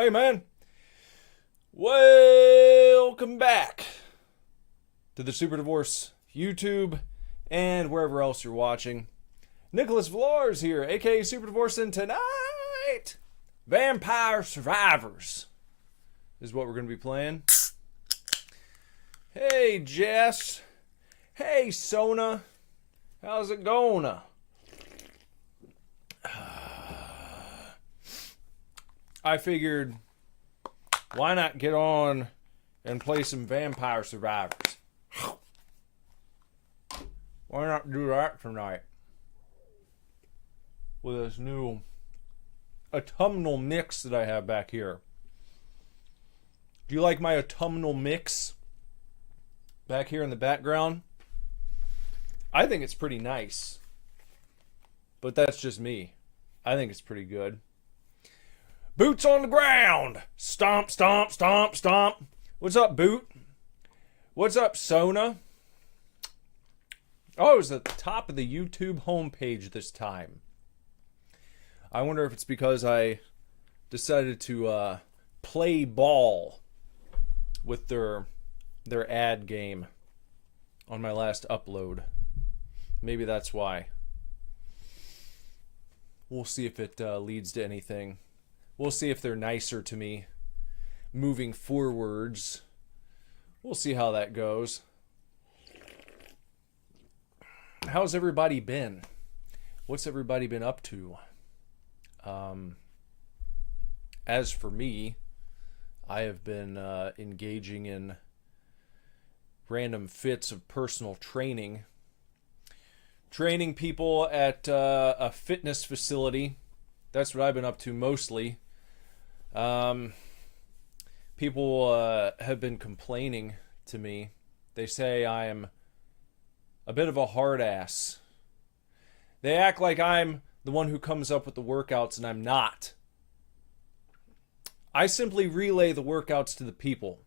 Hey, man. Welcome back to the Super Divorce YouTube and wherever else you're watching. Nicholas Villars here, aka Super Divorce, and tonight, Vampire Survivors is what we're going to be playing. Hey, Jess. Hey, Sona. How's it going? I figured, why not get on and play some Vampire Survivors? Why not do that tonight? With this new autumnal mix that I have back here. Do you like my autumnal mix back here in the background? I think it's pretty nice. But that's just me. I think it's pretty good. Boots on the ground. Stomp, stomp, stomp, stomp. What's up, Boot? What's up, Sona? Oh, it was at the top of the YouTube homepage this time. I wonder if it's because I decided to play ball with their ad game on my last upload. Maybe that's why. We'll see if it leads to anything. We'll see if they're nicer to me moving forwards. We'll see how that goes. How's everybody been? What's everybody been up to? As for me, I have been engaging in random fits of personal training. Training people at a fitness facility. That's what I've been up to mostly. People have been complaining to me. They say I am a bit of a hard ass. They act like I'm the one who comes up with the workouts, and I'm not. I simply relay the workouts to the people.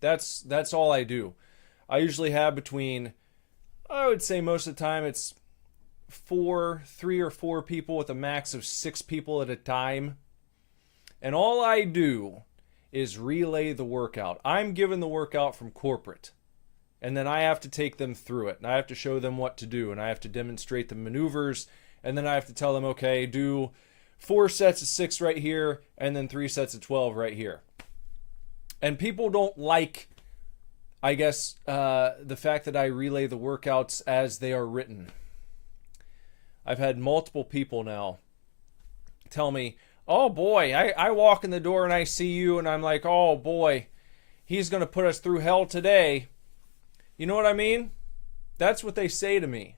That's all I do. I usually have between, I would say most of the time it's 3 or 4 people with a max of 6 people at a time. And all I do is relay the workout. I'm given the workout from corporate. And then I have to take them through it. And I have to show them what to do. And I have to demonstrate the maneuvers. And then I have to tell them, okay, do 4 sets of 6 right here. And then 3 sets of 12 right here. And people don't like, I guess, the fact that I relay the workouts as they are written. I've had multiple people now tell me, oh boy, I walk in the door and I see you and I'm like, oh boy, he's going to put us through hell today. You know what I mean? That's what they say to me.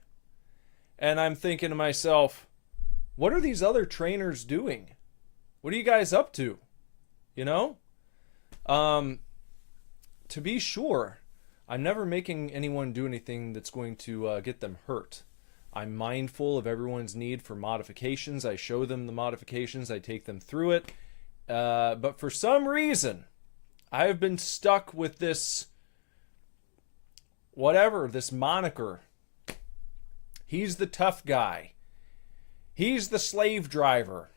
And I'm thinking to myself, what are these other trainers doing? What are you guys up to? You know? To be sure, I'm never making anyone do anything that's going to get them hurt. I'm mindful of everyone's need for modifications. I show them the modifications. I take them through it. But for some reason, I have been stuck with this, this moniker. He's the tough guy. He's the slave driver.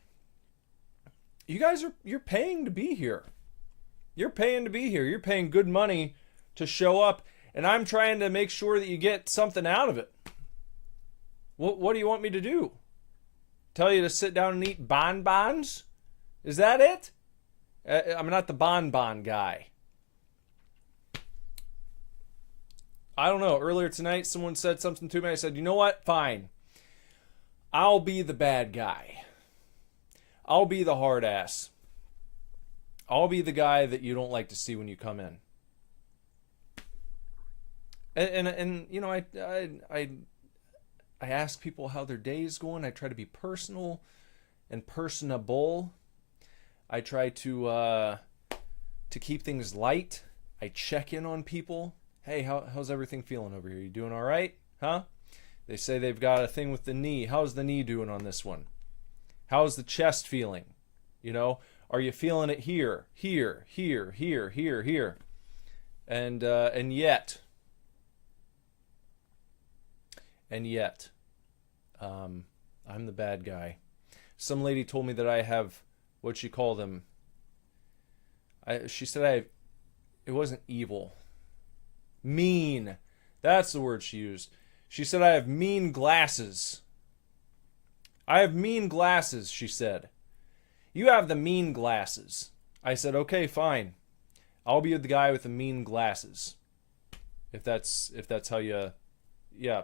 You guys you're paying to be here. You're paying to be here. You're paying good money to show up. And I'm trying to make sure that you get something out of it. What do you want me to do? Tell you to sit down and eat bonbons? Is that it? I'm not the bonbon guy. I don't know. Earlier tonight, someone said something to me. I said, you know what? Fine. I'll be the bad guy. I'll be the hard ass. I'll be the guy that you don't like to see when you come in. And you know, I ask people how their day is going. I try to be personal and personable. I try to keep things light. I check in on people. Hey, how's everything feeling over here? You doing all right? Huh? They say they've got a thing with the knee. How's the knee doing on this one? How's the chest feeling? You know, are you feeling it here, here, here, here, here, here? And yet, I'm the bad guy. Some lady told me that I have what you call them, She said it wasn't evil. Mean. That's the word she used. She said I have mean glasses. I have mean glasses, she said. You have the mean glasses. I said, okay, fine. I'll be the guy with the mean glasses. If that's how you, yeah.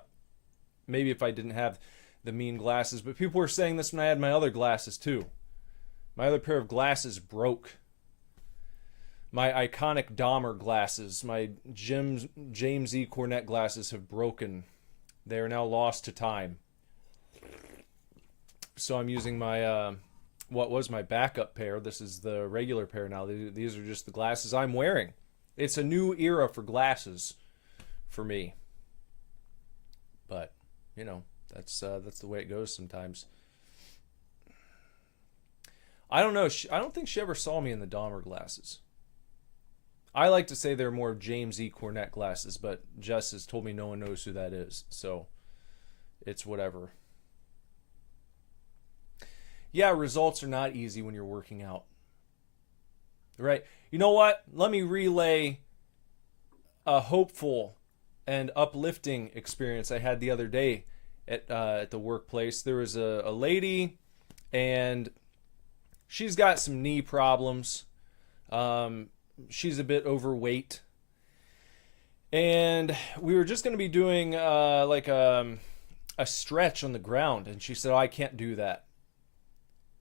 Maybe if I didn't have the mean glasses. But people were saying this when I had my other glasses too. My other pair of glasses broke. My iconic Dahmer glasses, my James E. Cornette glasses have broken. They are now lost to time. So I'm using my, what was my backup pair. This is the regular pair now. These are just the glasses I'm wearing. It's a new era for glasses for me. But, you know, that's the way it goes sometimes. I don't know. I don't think she ever saw me in the Dahmer glasses. I like to say they're more James E. Cornette glasses, but Jess has told me no one knows who that is. So it's whatever. Yeah, results are not easy when you're working out. Right? You know what? Let me relay a hopeful and uplifting experience I had the other day at the workplace. There was a lady, and she's got some knee problems. She's a bit overweight. And we were just going to be doing like a stretch on the ground, and she said, "Oh, I can't do that."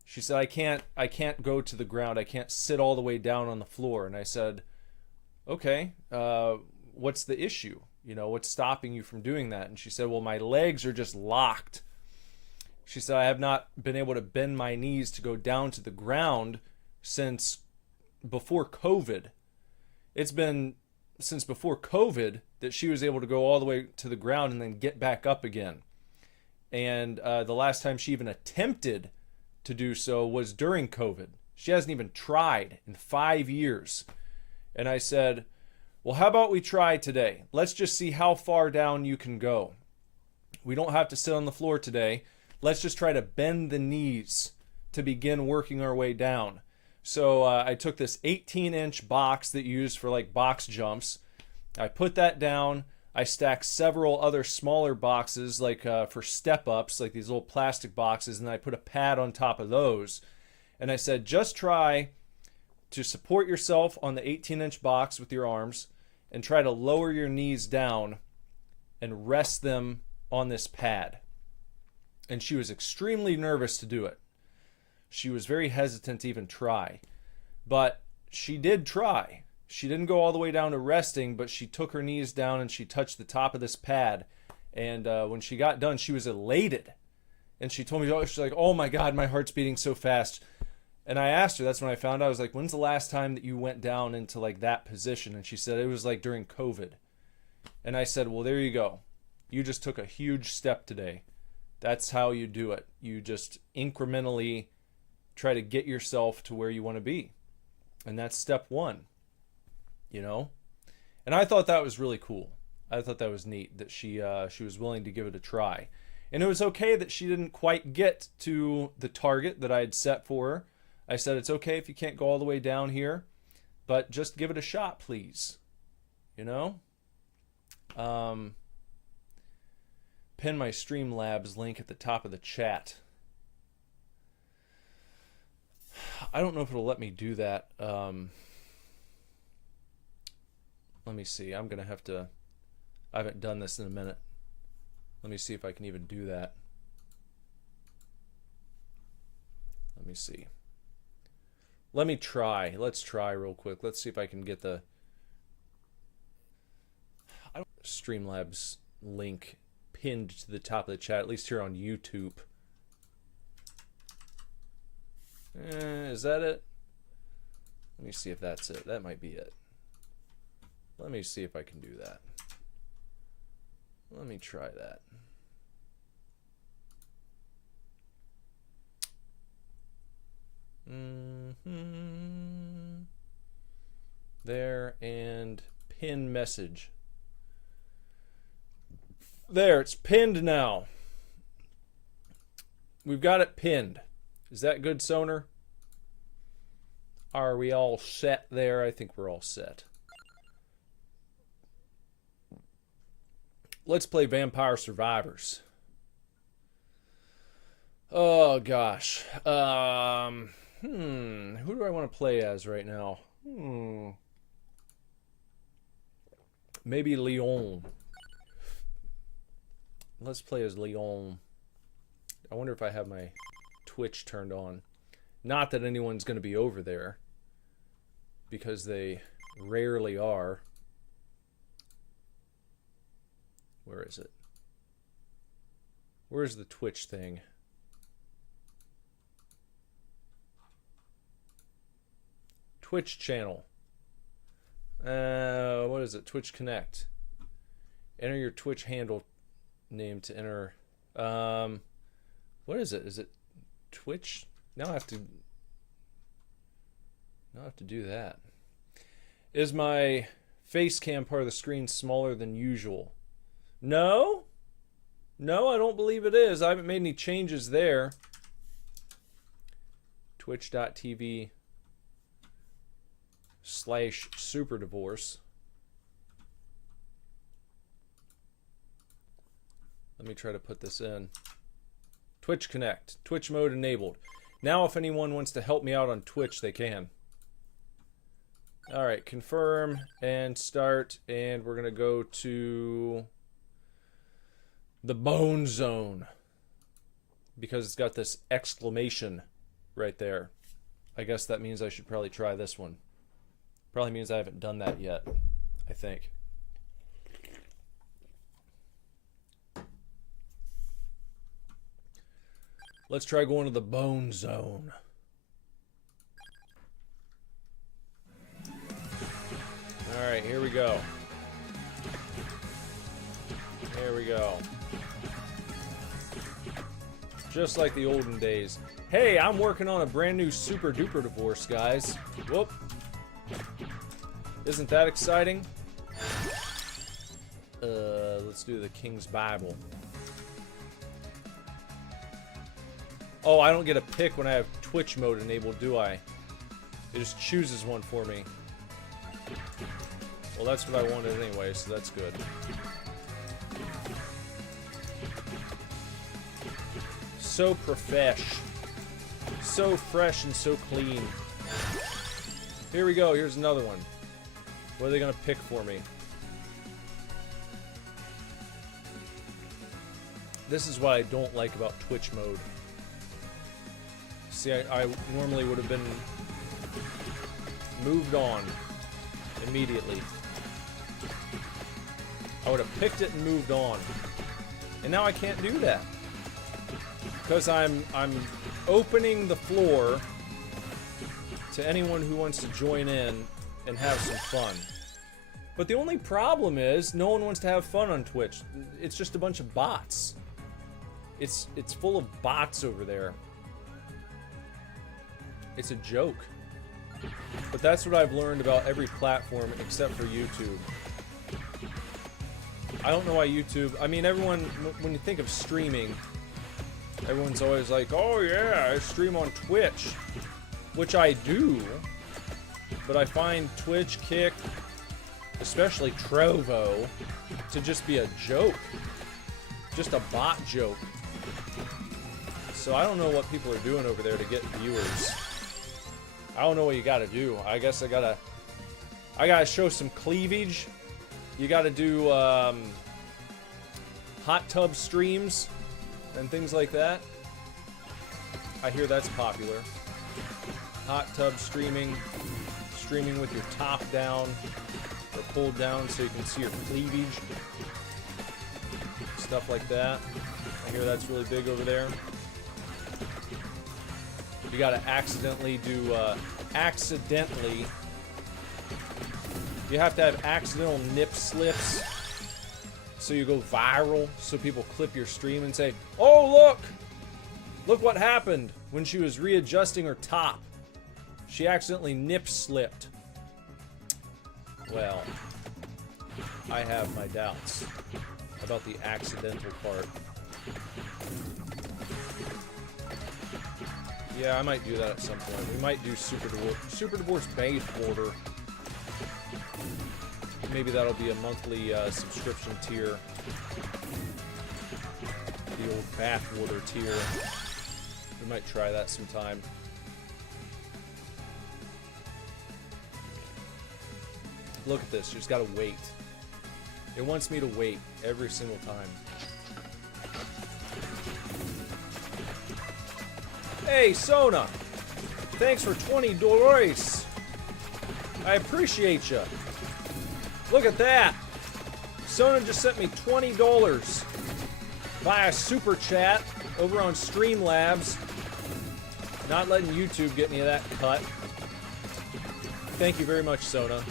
She said, I can't go to the ground. I can't sit all the way down on the floor. And I said, okay, what's the issue? You know, what's stopping you from doing that? And she said, well, my legs are just locked. She said, I have not been able to bend my knees to go down to the ground since before COVID. It's been since before COVID that she was able to go all the way to the ground and then get back up again. And the last time she even attempted to do so was during COVID. She hasn't even tried in 5 years. And I said, well, how about we try today? Let's just see how far down you can go. We don't have to sit on the floor today. Let's just try to bend the knees to begin working our way down. So I took this 18-inch box that you use for like box jumps. I put that down. I stacked several other smaller boxes like for step-ups, like these little plastic boxes, and I put a pad on top of those. And I said, just try to support yourself on the 18-inch box with your arms and try to lower your knees down and rest them on this pad. And she was extremely nervous to do it. She was very hesitant to even try. But she did try. She didn't go all the way down to resting, but she took her knees down and she touched the top of this pad. And when she got done, she was elated. And she told me, she's like, oh my God, my heart's beating so fast. And I asked her, that's when I found out, I was like, when's the last time that you went down into like that position? And she said it was like during COVID. And I said, well, there you go. You just took a huge step today. That's how you do it. You just incrementally try to get yourself to where you want to be. And that's step one. You know, and I thought that was really cool. I thought that was neat that she was willing to give it a try, and it was okay that she didn't quite get to the target that I had set for her. I said it's okay if you can't go all the way down here, but just give it a shot, please. You know, pin my Streamlabs link at the top of the chat. I don't know if it'll let me do that. Let me see. I'm going to have to... I haven't done this in a minute. Let me see if I can even do that. Let me see. Let me try. Let's try real quick. Let's see if I can get the Streamlabs link pinned to the top of the chat, at least here on YouTube. Is that it? Let me see if that's it. That might be it. Let me see if I can do that. Let me try that. There, and pin message. There, it's pinned now. We've got it pinned. Is that good, Soner? Are we all set there? I think we're all set. Let's play Vampire Survivors. Oh gosh. Who do I want to play as right now? Maybe Leon. Let's play as Leon. I wonder if I have my Twitch turned on. Not that anyone's going to be over there, because they rarely are. Where is it? Where's the Twitch thing? Twitch channel. What is it? Twitch Connect. Enter your Twitch handle name to enter. What is it? Is it Twitch? Now I have to do that. Is my face cam part of the screen smaller than usual? No? No, I don't believe it is. I haven't made any changes there. Twitch.tv/superdivorce. Let me try to put this in. Twitch Connect. Twitch mode enabled. Now if anyone wants to help me out on Twitch, they can. Alright, confirm and start. And we're going to go to the Bone Zone, because it's got this exclamation right there. I guess that means I should probably try this one. Probably means I haven't done that yet, I think. Let's try going to the Bone Zone. Alright, here we go. Here we go. Just like the olden days. Hey, I'm working on a brand new Super Duper Divorce, guys. Whoop. Isn't that exciting? Let's do the King's Bible. Oh, I don't get a pick when I have Twitch mode enabled, do I? It just chooses one for me. Well, that's what I wanted anyway, so that's good. So profesh. So fresh and so clean. Here we go, here's another one. What are they gonna pick for me? This is what I don't like about Twitch mode. See, I normally would have been moved on immediately. I would have picked it and moved on. And now I can't do that. Because I'm opening the floor to anyone who wants to join in and have some fun. But the only problem is no one wants to have fun on Twitch. It's just a bunch of bots. It's full of bots over there. It's a joke. But that's what I've learned about every platform except for YouTube. I don't know why YouTube... I mean, everyone... When you think of streaming, everyone's always like, oh yeah, I stream on Twitch. Which I do. But I find Twitch, Kick, especially Trovo, to just be a joke. Just a bot joke. So I don't know what people are doing over there to get viewers. I don't know what you gotta do. I guess I gotta show some cleavage. You gotta do hot tub streams and things like that. I hear that's popular. Hot tub streaming with your top down or pulled down so you can see your cleavage. Stuff like that. I hear that's really big over there. You gotta accidentally do, you have to have accidental nip slips so you go viral, so people clip your stream and say, oh look what happened when she was readjusting her top. She accidentally nip slipped. Well, I have my doubts about the accidental part. Yeah, I might do that at some point. We might do Super Divorce Bath Water. Maybe that'll be a monthly subscription tier. The old bath water tier. We might try that sometime. Look at this. You just gotta wait. It wants me to wait every single time. Hey, Sona! Thanks for $20. I appreciate you. Look at that! Sona just sent me $20 via Super Chat over on Streamlabs. Not letting YouTube get any of that cut. Thank you very much, Sona.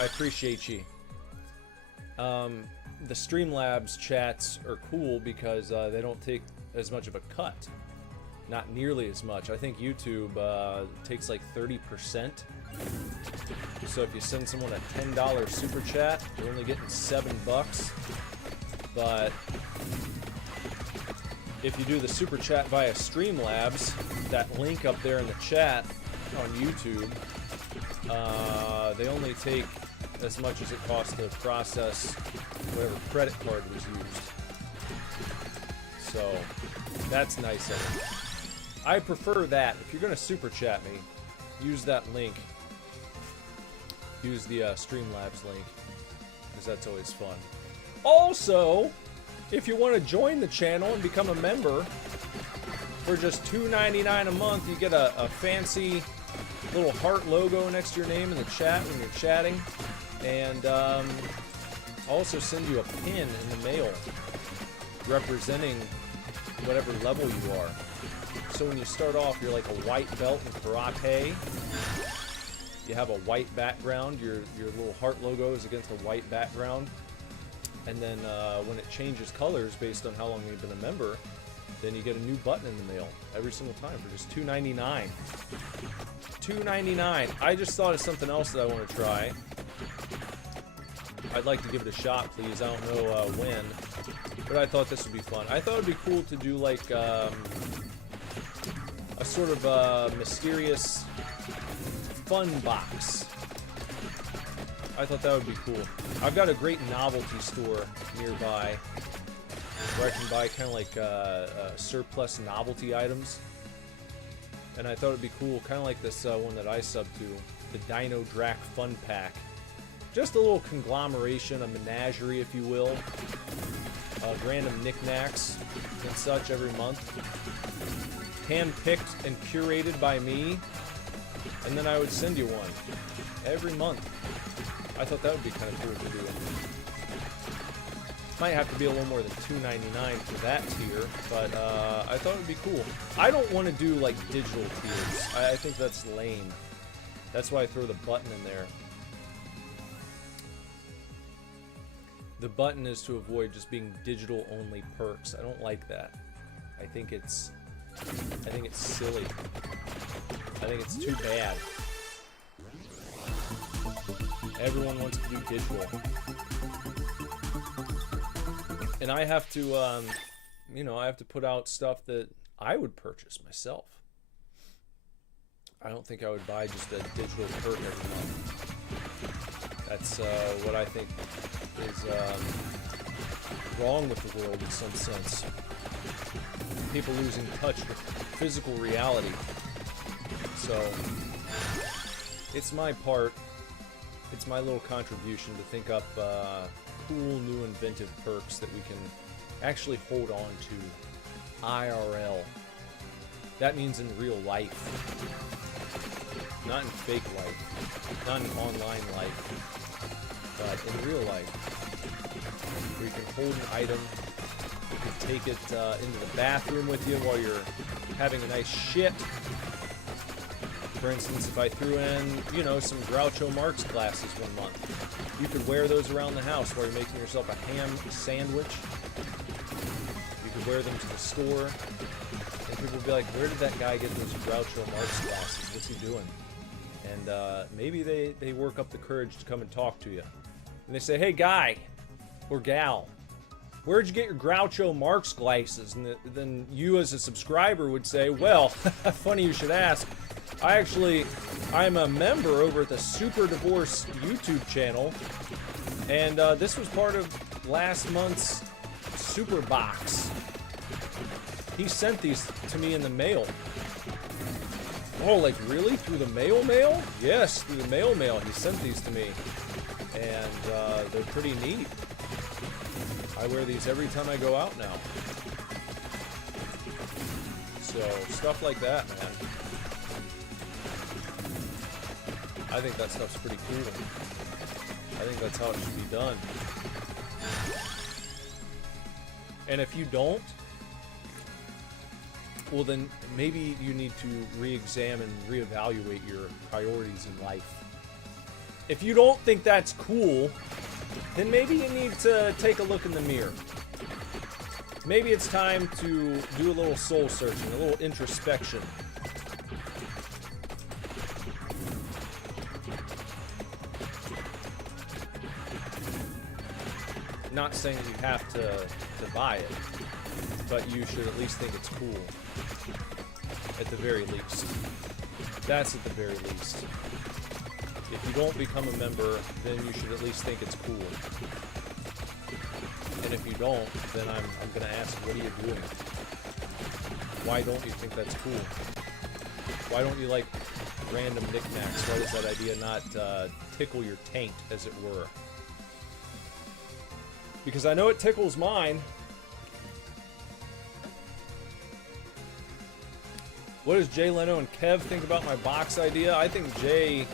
I appreciate you. The Streamlabs chats are cool because they don't take as much of a cut. Not nearly as much. I think YouTube takes like 30%. So if you send someone a $10 super chat, you're only getting $7. But if you do the super chat via Streamlabs, that link up there in the chat on YouTube, they only take as much as it costs to process whatever credit card was used. So that's nice of it. I prefer that. If you're going to super chat me, use that link. Use the Streamlabs link, because that's always fun. Also, if you want to join the channel and become a member, for just $2.99 a month, you get a fancy little heart logo next to your name in the chat when you're chatting. And I'll also send you a pin in the mail representing whatever level you are. So when you start off, you're like a white belt in karate. You have a white background. Your little heart logo is against a white background. And then when it changes colors based on how long you've been a member, then you get a new button in the mail every single time for just $2.99. $2.99. I just thought of something else that I want to try. I'd like to give it a shot, please. I don't know when, but I thought this would be fun. I thought it would be cool to do like a sort of mysterious fun box. I thought that would be cool. I've got a great novelty store nearby where I can buy kind of like surplus novelty items. And I thought it'd be cool, kind of like this one that I sub to, the Dino Drac Fun Pack. Just a little conglomeration, a menagerie, if you will, of random knickknacks and such every month. Hand-picked and curated by me, and then I would send you one every month. I thought that would be kind of cool to do. Might have to be a little more than $2.99 for that tier, but I thought it would be cool. I don't want to do like digital tiers. I think that's lame. That's why I throw the button in there. The button is to avoid just being digital only perks. I don't like that. I think it's silly. I think it's too bad. Everyone wants to do digital. And I have to, I have to put out stuff that I would purchase myself. I don't think I would buy just a digital perk every month. That's what I think is wrong with the world in some sense. People losing touch with physical reality. So, it's my part. It's my little contribution to think up cool, new, inventive perks that we can actually hold on to IRL. That means in real life. Not in fake life. Not in online life. But in real life. Where you can hold an item. You can take it into the bathroom with you while you're having a nice shit. For instance, if I threw in, some Groucho Marx glasses one month, you could wear those around the house while you're making yourself a ham sandwich. You could wear them to the store, and people would be like, where did that guy get those Groucho Marx glasses? What's he doing? And maybe they work up the courage to come and talk to you. And they say, hey, guy or gal, where'd you get your Groucho Marx glasses? And then you as a subscriber would say, well, funny you should ask. I'm a member over at the Super Divorce YouTube channel, and this was part of last month's Super Box. He sent these to me in the mail. Oh, like really? Through the mail? Yes, through the mail. He sent these to me, and they're pretty neat. I wear these every time I go out now. So, stuff like that, man. I think that stuff's pretty cool. I think that's how it should be done. And if you don't, well then maybe you need to re-examine, reevaluate your priorities in life. If you don't think that's cool, then maybe you need to take a look in the mirror. Maybe it's time to do a little soul searching, a little introspection. Not saying that you have to buy it, but you should at least think it's cool. At the very least. That's at the very least. If you don't become a member, then you should at least think it's cool. And if you don't, then I'm going to ask, what are you doing? Why don't you think that's cool? Why don't you like random knickknacks? Why does that idea not tickle your taint, as it were? Because I know it tickles mine. What does Jay Leno and Kev think about my box idea? I think Jay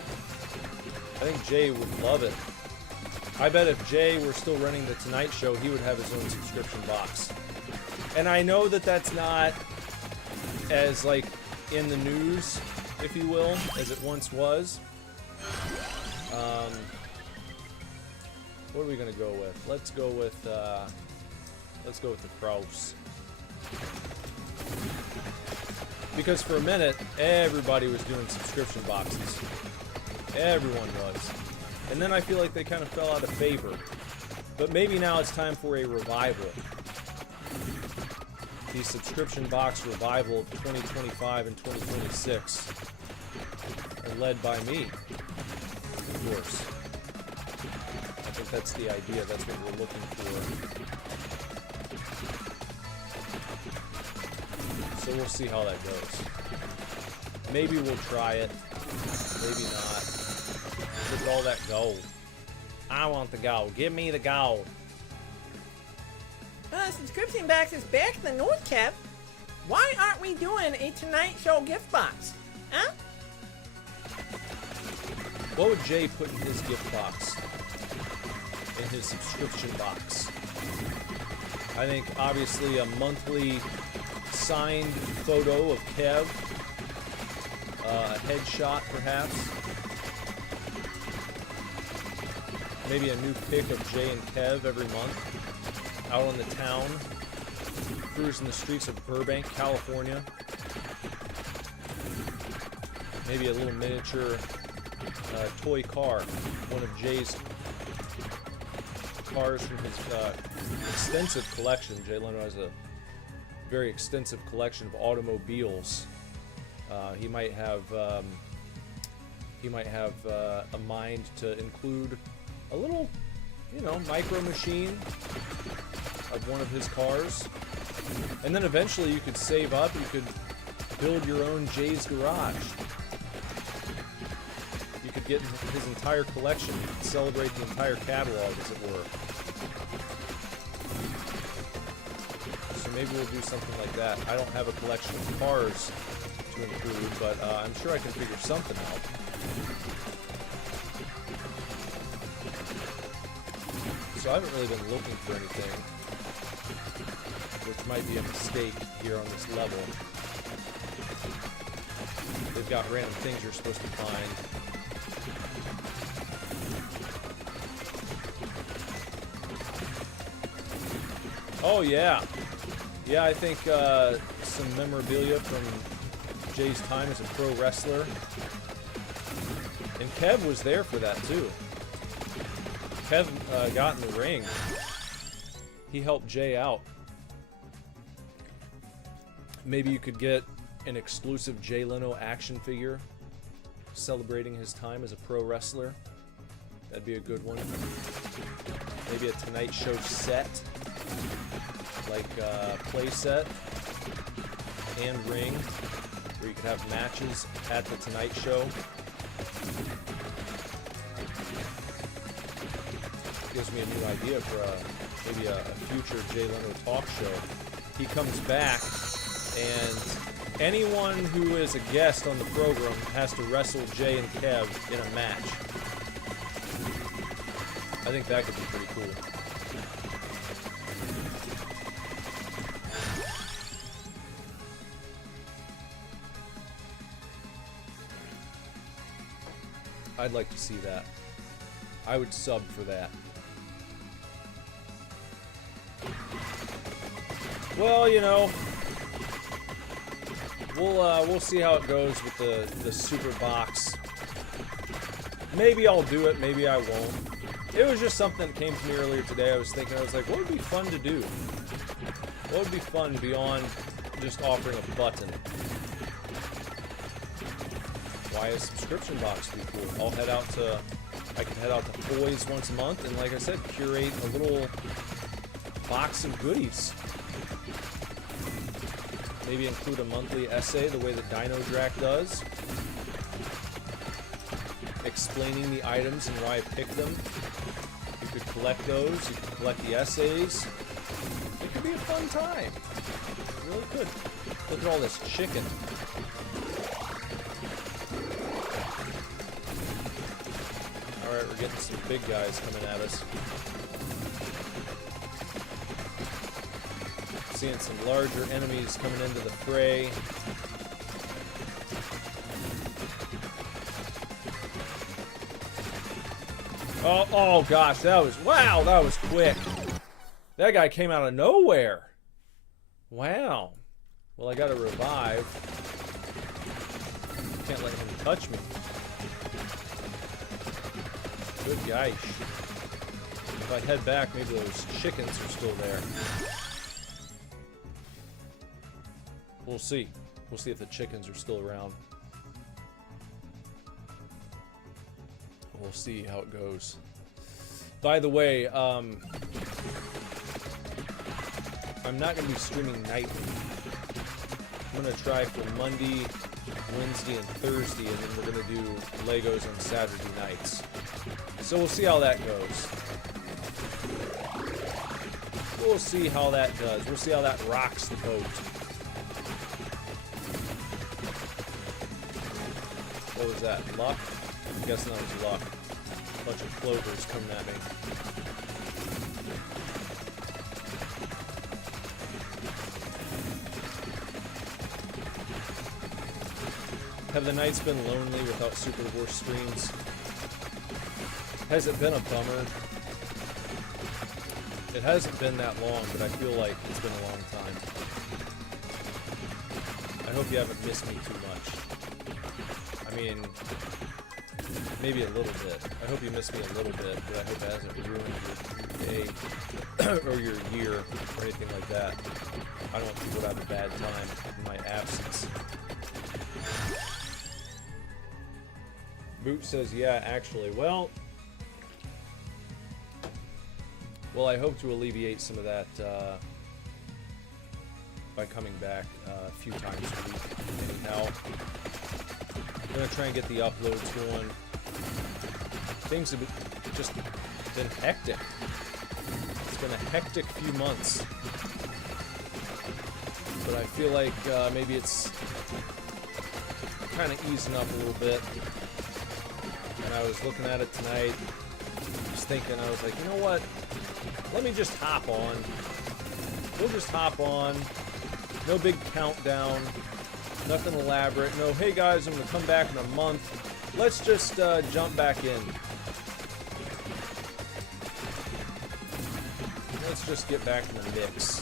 would love it. I bet if Jay were still running the Tonight Show, he would have his own subscription box. And I know that that's not as, like, in the news, if you will, as it once was. What are we gonna go with? Let's go with the Kraus. Because for a minute, everybody was doing subscription boxes. Everyone was. And then I feel like they kind of fell out of favor. But maybe now it's time for a revival. The subscription box revival of 2025 and 2026. And led by me, of course. I think that's the idea. That's what we're looking for. So we'll see how that goes. Maybe we'll try it. Maybe not. Look at all that gold. I want the gold. Give me the gold. Subscription box is back in the news, Kev. Why aren't we doing a Tonight Show gift box? Huh? What would Jay put in his gift box? In his subscription box? I think obviously a monthly signed photo of Kev. A headshot, perhaps. Maybe a new pic of Jay and Kev every month. Out on the town. Cruising the streets of Burbank, California. Maybe a little miniature toy car. One of Jay's cars from his extensive collection. Jay Leno has a very extensive collection of automobiles. He might have a mind to include a little, micro machine of one of his cars, and then eventually you could save up. You could build your own Jay's Garage. You could get his entire collection. You could celebrate the entire catalog, as it were. So maybe we'll do something like that. I don't have a collection of cars to include, but I'm sure I can figure something out. So I haven't really been looking for anything, which might be a mistake here on this level. They've got random things you're supposed to find. Oh yeah. Yeah, I think some memorabilia from Jay's time as a pro wrestler. And Kev was there for that too. Kev got in the ring. he helped Jay out. Maybe you could get an exclusive Jay Leno action figure celebrating his time as a pro wrestler. That'd be a good one. Maybe a Tonight Show set, like play set and ring, where you could have matches at the Tonight Show. Gives me a new idea for maybe a future Jay Leno talk show. He comes back, and anyone who is a guest on the program has to wrestle Jay and Kev in a match. I think that could be pretty cool. I'd like to see that. I would sub for that. Well, you know, we'll see how it goes with the super box. Maybe I'll do it, maybe I won't. It was just something that came to me earlier today. I was thinking, I was like, what would be fun to do? What would be fun beyond just offering a button? Why a subscription box would be cool. I can head out to Foy's once a month and, like I said, curate a little box of goodies. Maybe include a monthly essay the way that Dino Drac does, explaining the items and why I picked them. You could collect those, you could collect the essays. It could be a fun time. It really could. Look at all this chicken. Alright, we're getting some big guys coming at us. Seeing some larger enemies coming into the fray. Oh gosh, that was quick. That guy came out of nowhere. Wow. Well, I gotta revive. Can't let him touch me. Good gosh. If I head back, maybe those chickens are still there. We'll see. We'll see if the chickens are still around. We'll see how it goes. By the way, I'm not going to be streaming nightly. I'm going to try for Monday, Wednesday, and Thursday, and then we're going to do Legos on Saturday nights. So we'll see how that goes. We'll see how that does. We'll see how that rocks the boat. What was that? Luck? I'm guessing that was luck. A bunch of clovers coming at me. Have the nights been lonely without Super Horse streams? Has it been a bummer? It hasn't been that long, but I feel like it's been a long time. I hope you haven't missed me too much. I mean, maybe a little bit. I hope you missed me a little bit, but I hope it hasn't ruined your day or your year or anything like that. I don't want people to have a bad time in my absence. Boot says, yeah, actually. Well, I hope to alleviate some of that by coming back a few times a week. Anyhow, I'm going to try and get the uploads going. Things have just been hectic. It's been a hectic few months. But I feel like maybe it's kind of easing up a little bit. And I was looking at it tonight, just thinking, I was like, you know what? Let me just hop on. We'll just hop on. No big countdown. Nothing elaborate. No, hey guys, I'm going to come back in a month. Let's just jump back in. Let's just get back in the mix.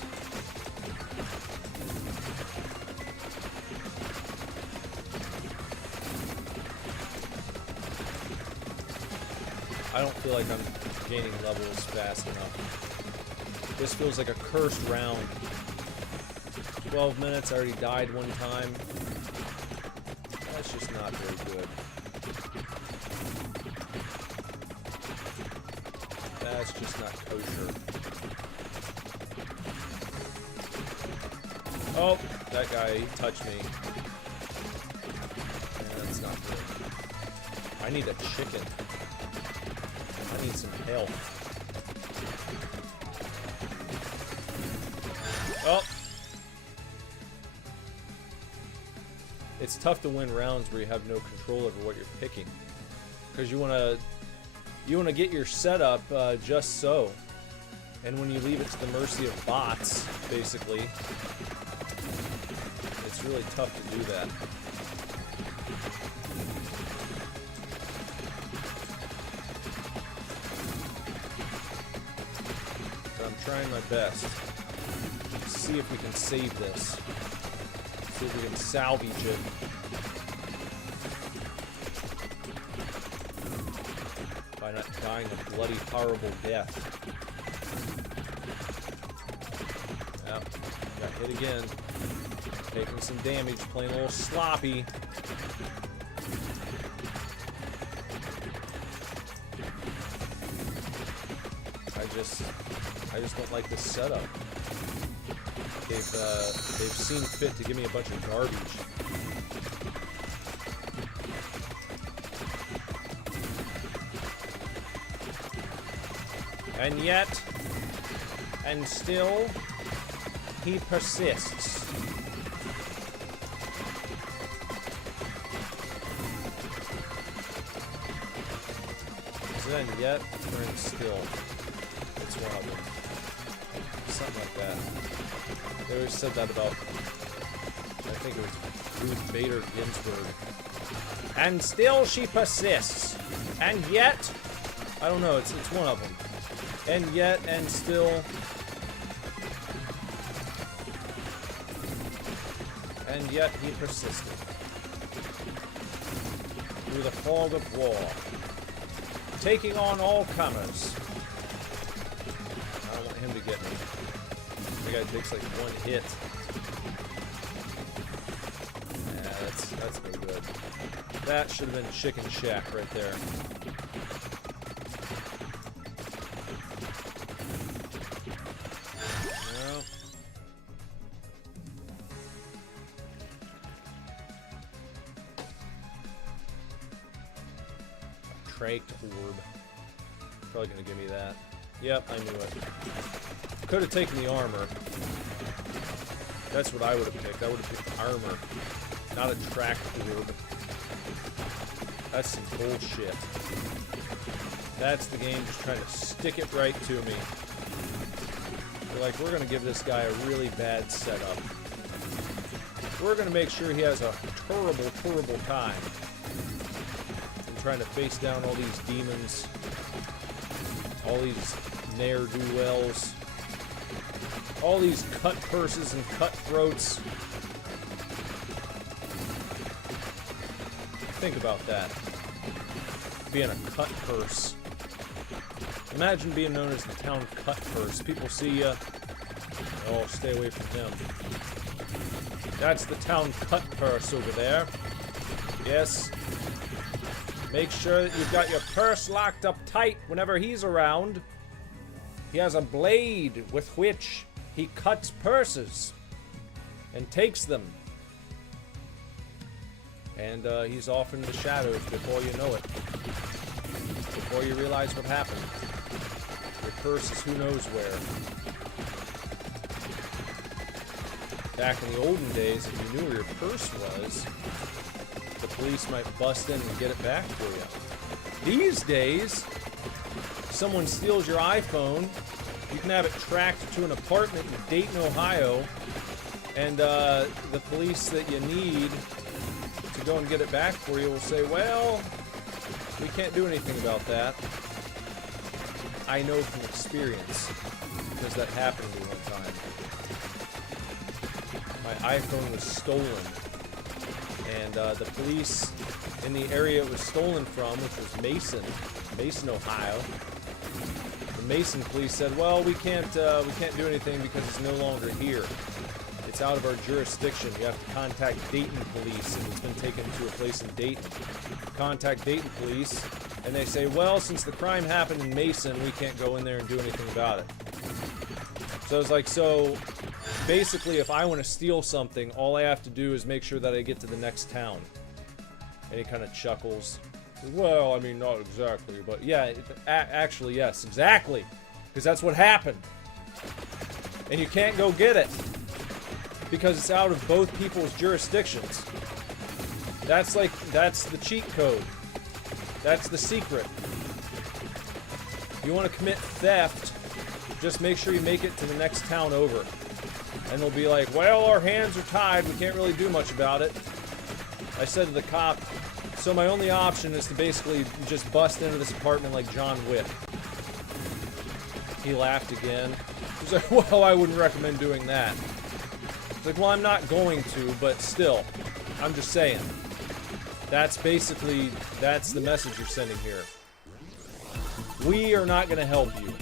I don't feel like I'm gaining levels fast enough. This feels like a cursed round. 12 minutes, I already died one time. That's just not very good. That's just not kosher. Oh, that guy, he touched me. Yeah, that's not good. I need a chicken. I need some help. Oh! It's tough to win rounds where you have no control over what you're picking. Because you want to get your setup just so. And when you leave it to the mercy of bots, basically, it's really tough to do that. But I'm trying my best. See if we can save this. See if we can salvage it. By not dying a bloody, horrible death. Yep. Got hit again. Taking some damage, playing a little sloppy. I just don't like this setup. They've seen fit to give me a bunch of garbage. And yet, and still, he persists. Is it and yet, or and still? It's one of them. Something like that. They always said that about, I think it was Ruth Bader Ginsburg. And still she persists. And yet, I don't know, it's one of them. And yet, and still, and yet he persisted. Through the fog of war, taking on all comers. I don't want him to get me. The guy takes like one hit. Yeah, that's no good. That should have been Chicken Shack right there. No. Traked orb. Probably gonna give me that. Yep, I knew it. Could have taken the armor. That's what I would have picked. I would have picked armor, not a track orb. That's some bullshit. That's the game just trying to stick it right to me. They're like, we're gonna give this guy a really bad setup. We're gonna make sure he has a terrible, terrible time. And trying to face down all these demons. All these ne'er-do-wells. All these cut purses and cutthroats. Think about that. Being a cut purse. Imagine being known as the town cut purse. People see you. Oh, stay away from him. That's the town cut purse over there. Yes. Make sure that you've got your purse locked up tight whenever he's around. He has a blade with which he cuts purses and takes them. And he's off into the shadows before you know it. Before you realize what happened. Your purse is who knows where. Back in the olden days, if you knew where your purse was, the police might bust in and get it back for you. These days, someone steals your iPhone, you can have it tracked to an apartment in Dayton, Ohio, and the police that you need to go and get it back for you will say, well, we can't do anything about that. I know from experience, because that happened to me one time. My iPhone was stolen, and the police in the area it was stolen from, which was Mason, Ohio. The The Mason police said, well, we can't do anything because it's no longer here. It's out of our jurisdiction. You have to contact Dayton police, and it's been taken to a place in Dayton. Contact Dayton police, and they say, well, since the crime happened in Mason, we can't go in there and do anything about it. So it's like, so basically, if I want to steal something, all I have to do is make sure that I get to the next town. And he kind of chuckles. Well, I mean, not exactly, but yeah, actually, yes, exactly. Because that's what happened. And you can't go get it. Because it's out of both people's jurisdictions. That's the cheat code. That's the secret. You want to commit theft, just make sure you make it to the next town over. And they'll be like, well, our hands are tied, we can't really do much about it. I said to the cop, so my only option is to basically just bust into this apartment like John Wick. He laughed again. He was like, well, I wouldn't recommend doing that. Like, well, I'm not going to, but still, I'm just saying. That's the message you're sending here. We are not going to help you.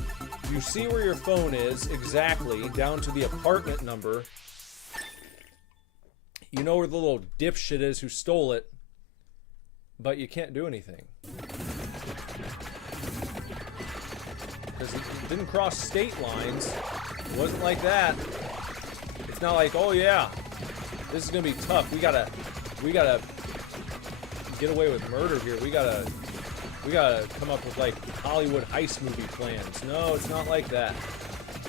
You see where your phone is, exactly, down to the apartment number. You know where the little dipshit is who stole it, but you can't do anything. Because it didn't cross state lines. It wasn't like that. It's not like, oh yeah, this is gonna be tough. We gotta get away with murder here. We gotta come up with like Hollywood heist movie plans. No, it's not like that.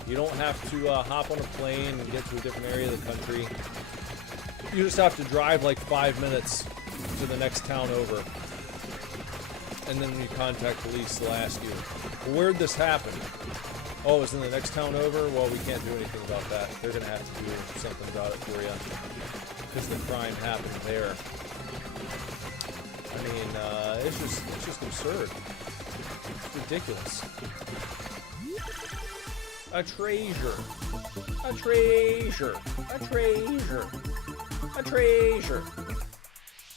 You don't have to hop on a plane and get to a different area of the country. You just have to drive like 5 minutes to the next town over. And then when you contact police, they'll ask you, well, where'd this happen? Oh, it's in the next town over? Well, we can't do anything about that. They're going to have to do something about it for you. Because the crime happened there. I mean, it's just absurd. It's ridiculous. A treasure. A treasure. A treasure. A treasure.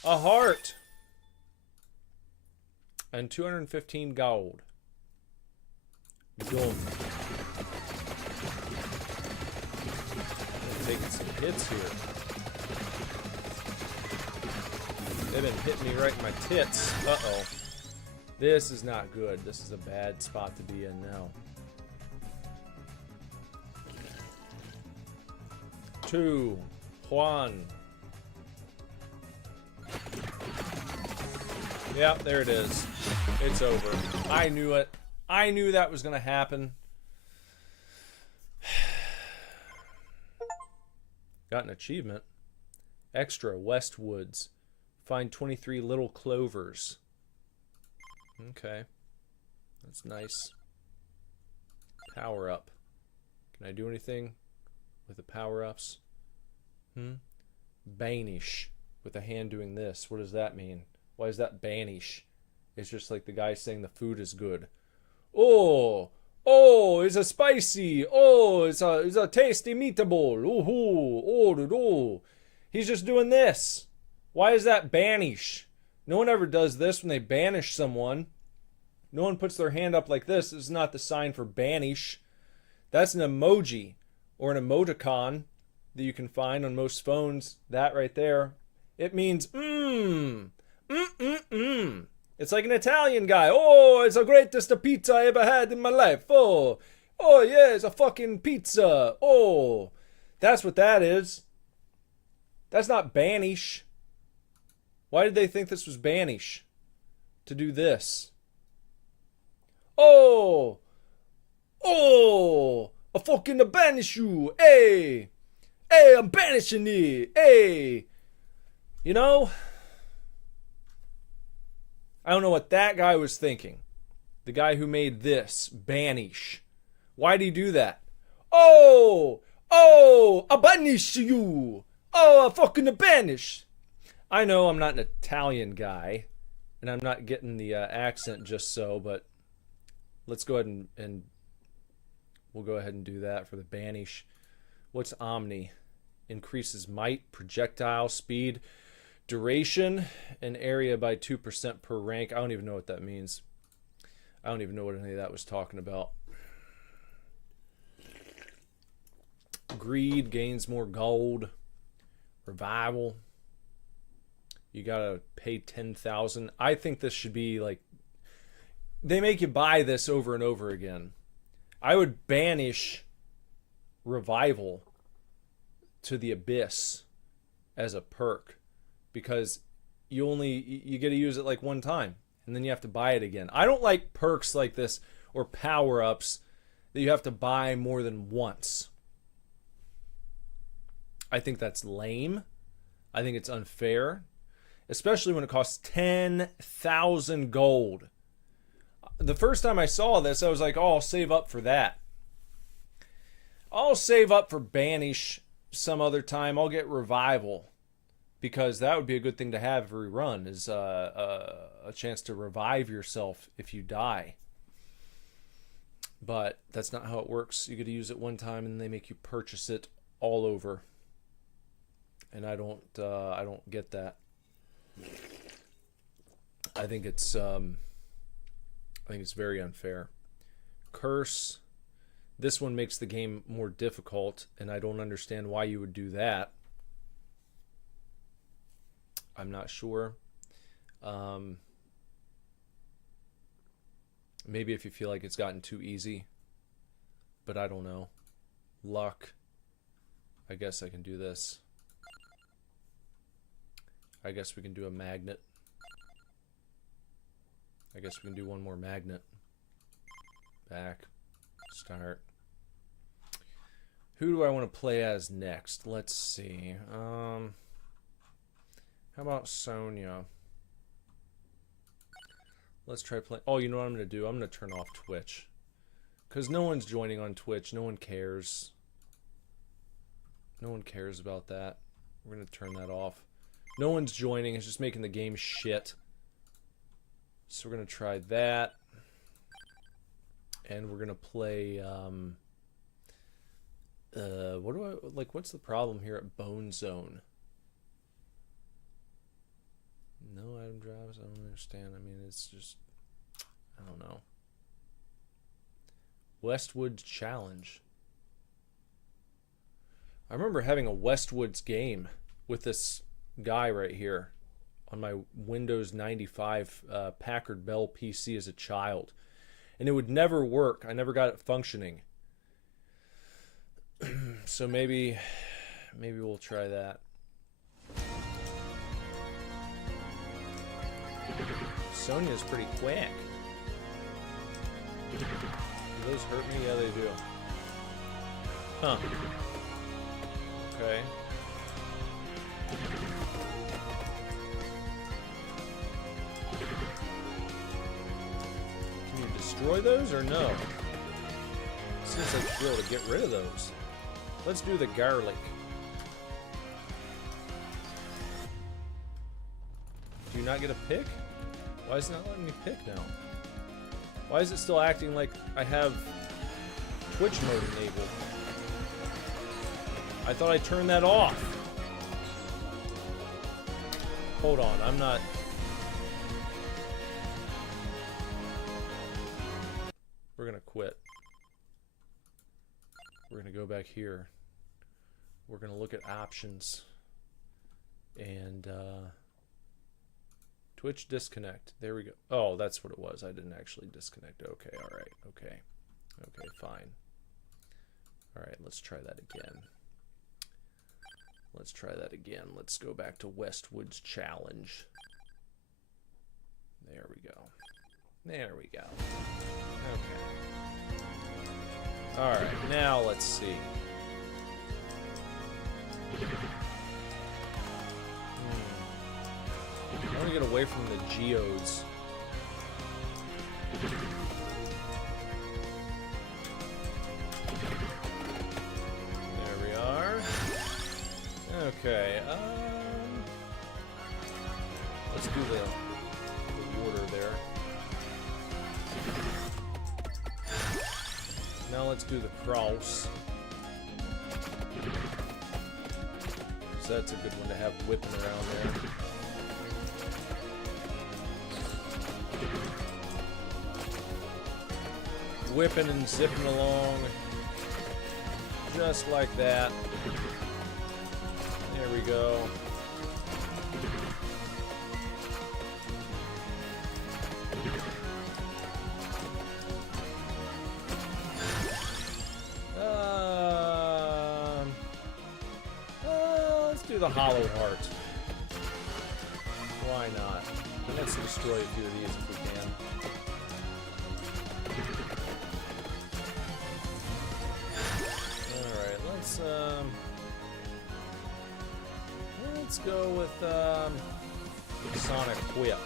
A heart. And 215 gold. Gold. Taking some hits here. They've been hitting me right in my tits. Uh-oh. This is not good. This is a bad spot to be in now. 2, 1. Yep, there it is. It's over. I knew it. I knew that was going to happen. Got an achievement. Extra Westwoods. Find 23 little clovers. Okay. That's nice. Power up. Can I do anything with the power-ups? Banish. With a hand doing this. What does that mean? Why is that banish? It's just like the guy saying the food is good. Oh, it's a spicy. Oh, it's a tasty meatball. Oh. He's just doing this. Why is that banish? No one ever does this when they banish someone. No one puts their hand up like this. This is not the sign for banish. That's an emoji or an emoticon that you can find on most phones. That right there. It means It's like an Italian guy. Oh, it's the greatest pizza I ever had in my life. Oh yeah, it's a fucking pizza. Oh, that's what that is. That's not banish. Why did they think this was banish? To do this. Oh, I fucking banish you. Hey, I'm banishing you. Hey, you know, I don't know what that guy was thinking. The guy who made this, banish. Why'd he do that? Oh, I banish you. Oh, I fucking banish. I know I'm not an Italian guy, and I'm not getting the accent just so, but let's go ahead and we'll go ahead and do that for the banish. What's Omni? Increases might, projectile speed, duration, and area by 2% per rank. I don't even know what that means. I don't even know what any of that was talking about. Greed gains more gold. Revival. You gotta pay 10,000. I think this should be like, they make you buy this over and over again. I would banish Revival to the Abyss as a perk, because you get to use it like one time and then you have to buy it again. I don't like perks like this or power-ups that you have to buy more than once. I think that's lame. I think it's unfair, especially when it costs 10,000 gold. The first time I saw this, I was like, oh, I'll save up for that. I'll save up for Banish some other time. I'll get Revival, because that would be a good thing to have every run, is a chance to revive yourself if you die. But that's not how it works. You get to use it one time and they make you purchase it all over. And I don't get that. I think it's very unfair. Curse. This one makes the game more difficult, and I don't understand why you would do that. I'm not sure. Maybe if you feel like it's gotten too easy, but I don't know. Luck. I guess I can do this. I guess we can do a magnet. I guess we can do one more magnet. Back. Start. Who do I want to play as next? Let's see. How about Sonya? Let's try playing. Oh, you know what I'm going to do? I'm going to turn off Twitch. Because no one's joining on Twitch. No one cares. No one cares about that. We're going to turn that off. No one's joining. It's just making the game shit. So we're going to try that. And we're going to play... what's the problem here at Bone Zone? No item drops. I don't understand. I mean, it's just, I don't know. Westwoods Challenge. I remember having a Westwoods game with this guy right here on my Windows 95 Packard Bell PC as a child. And it would never work. I never got it functioning. So maybe we'll try that. Sonya's pretty quick. Do those hurt me? Yeah, they do. Huh. Okay. Can you destroy those or no? Seems like you'll be able to get rid of those. Let's do the garlic. Do you not get a pick? Why is it not letting me pick now? Why is it still acting like I have Twitch mode enabled? I thought I turned that off. Hold on, I'm not... We're gonna quit. We're gonna go back here. We're gonna look at options. And, Twitch disconnect. There we go. Oh, that's what it was. I didn't actually disconnect. Okay, alright. Okay. Okay, fine. Alright, let's try that again. Let's try that again. Let's go back to Westwoods Challenge. There we go. There we go. Okay. Alright, now let's see. I want to get away from the geodes. There we are. Okay, let's do the water there. Now let's do the cross. So that's a good one to have whipping around there. Whipping and zipping along. Just like that. There we go. Let's do the Hollow Heart. Why not? Let's destroy a few of these if we can. Alright, let's go with Sonic Whip.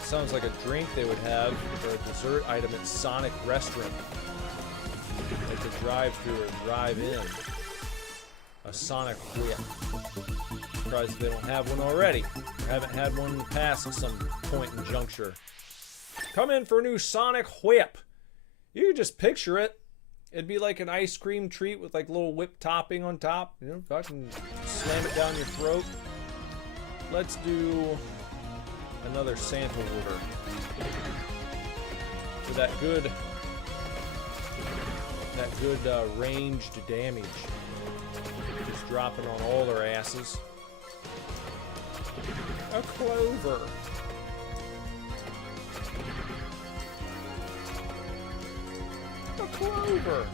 Sounds like a drink they would have, or a dessert item at Sonic Restaurant. Like a drive-thru or drive-in. A Sonic Whip. Surprised if they don't have one already. Or haven't had one in the past at some point in juncture. Come in for a new Sonic Whip. You can just picture it. It'd be like an ice cream treat with like little whipped topping on top. You know, fucking slam it down your throat. Let's do another Santa order. For that good ranged damage. Just dropping on all their asses. A clover. A clover.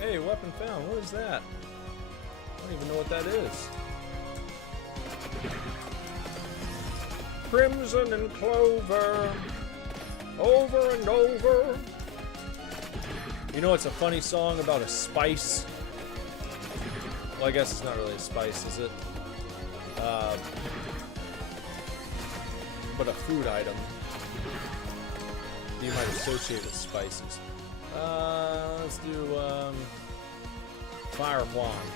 Hey, weapon found. What is that? I don't even know what that is. Crimson and clover. Over and over. You know, it's a funny song about a spice. Well, I guess it's not really a spice, is it? But a food item you might associate with spices. Let's do Fire Wand.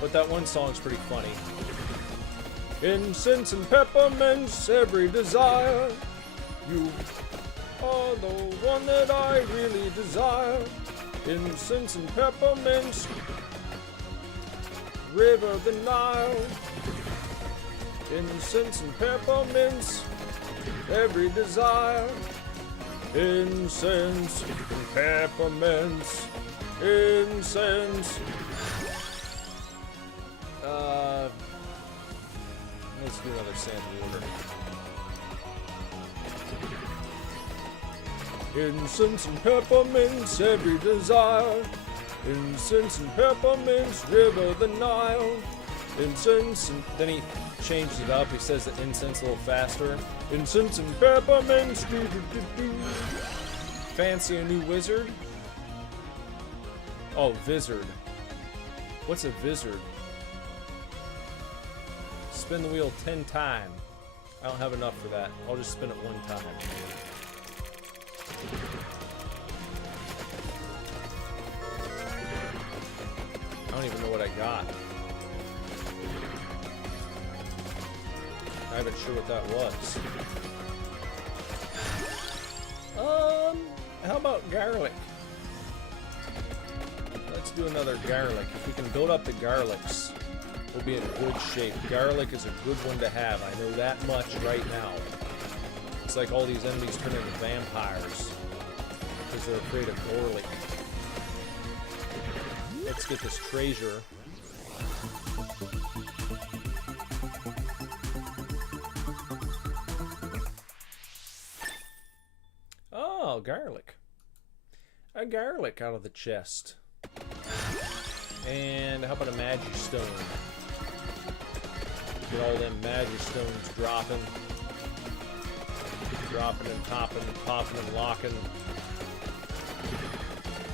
But that one song's pretty funny. Incense and peppermints, every desire. You are the one that I really desire. Incense and peppermints, river the Nile. Incense and peppermints, every desire. Incense and peppermints, incense. Let's do another Santa order. Incense and peppermints, every desire. Incense and peppermints, river the Nile. Incense and... Then he changes it up. He says the incense a little faster. Incense and peppermints. Do, do, do, do. Fancy a new wizard? Oh, Vizard. What's a Vizard? Spin the wheel 10 times. I don't have enough for that. I'll just spin it one time. I don't even know what I got. I'm not even sure what that was. How about garlic? Let's do another garlic. If we can build up the garlics, we'll be in good shape. Garlic is a good one to have. I know that much right now. It's like all these enemies turn into vampires because they're afraid of garlic. Let's get this treasure. Oh, garlic. A garlic out of the chest. And how about a magic stone? Get all them magic stones dropping. Dropping and popping and popping and locking.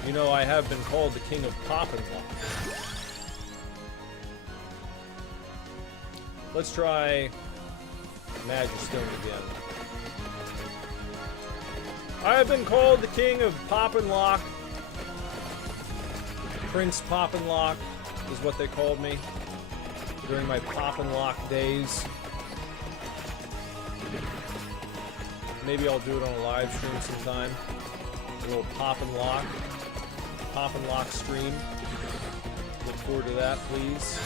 You know, I have been called the king of pop and lock. Let's try magic stone again. I have been called the king of pop and lock. Prince Pop and Lock is what they called me during my Pop and Lock days. Maybe I'll do it on a live stream sometime. A little Pop and Lock stream. Look forward to that, please.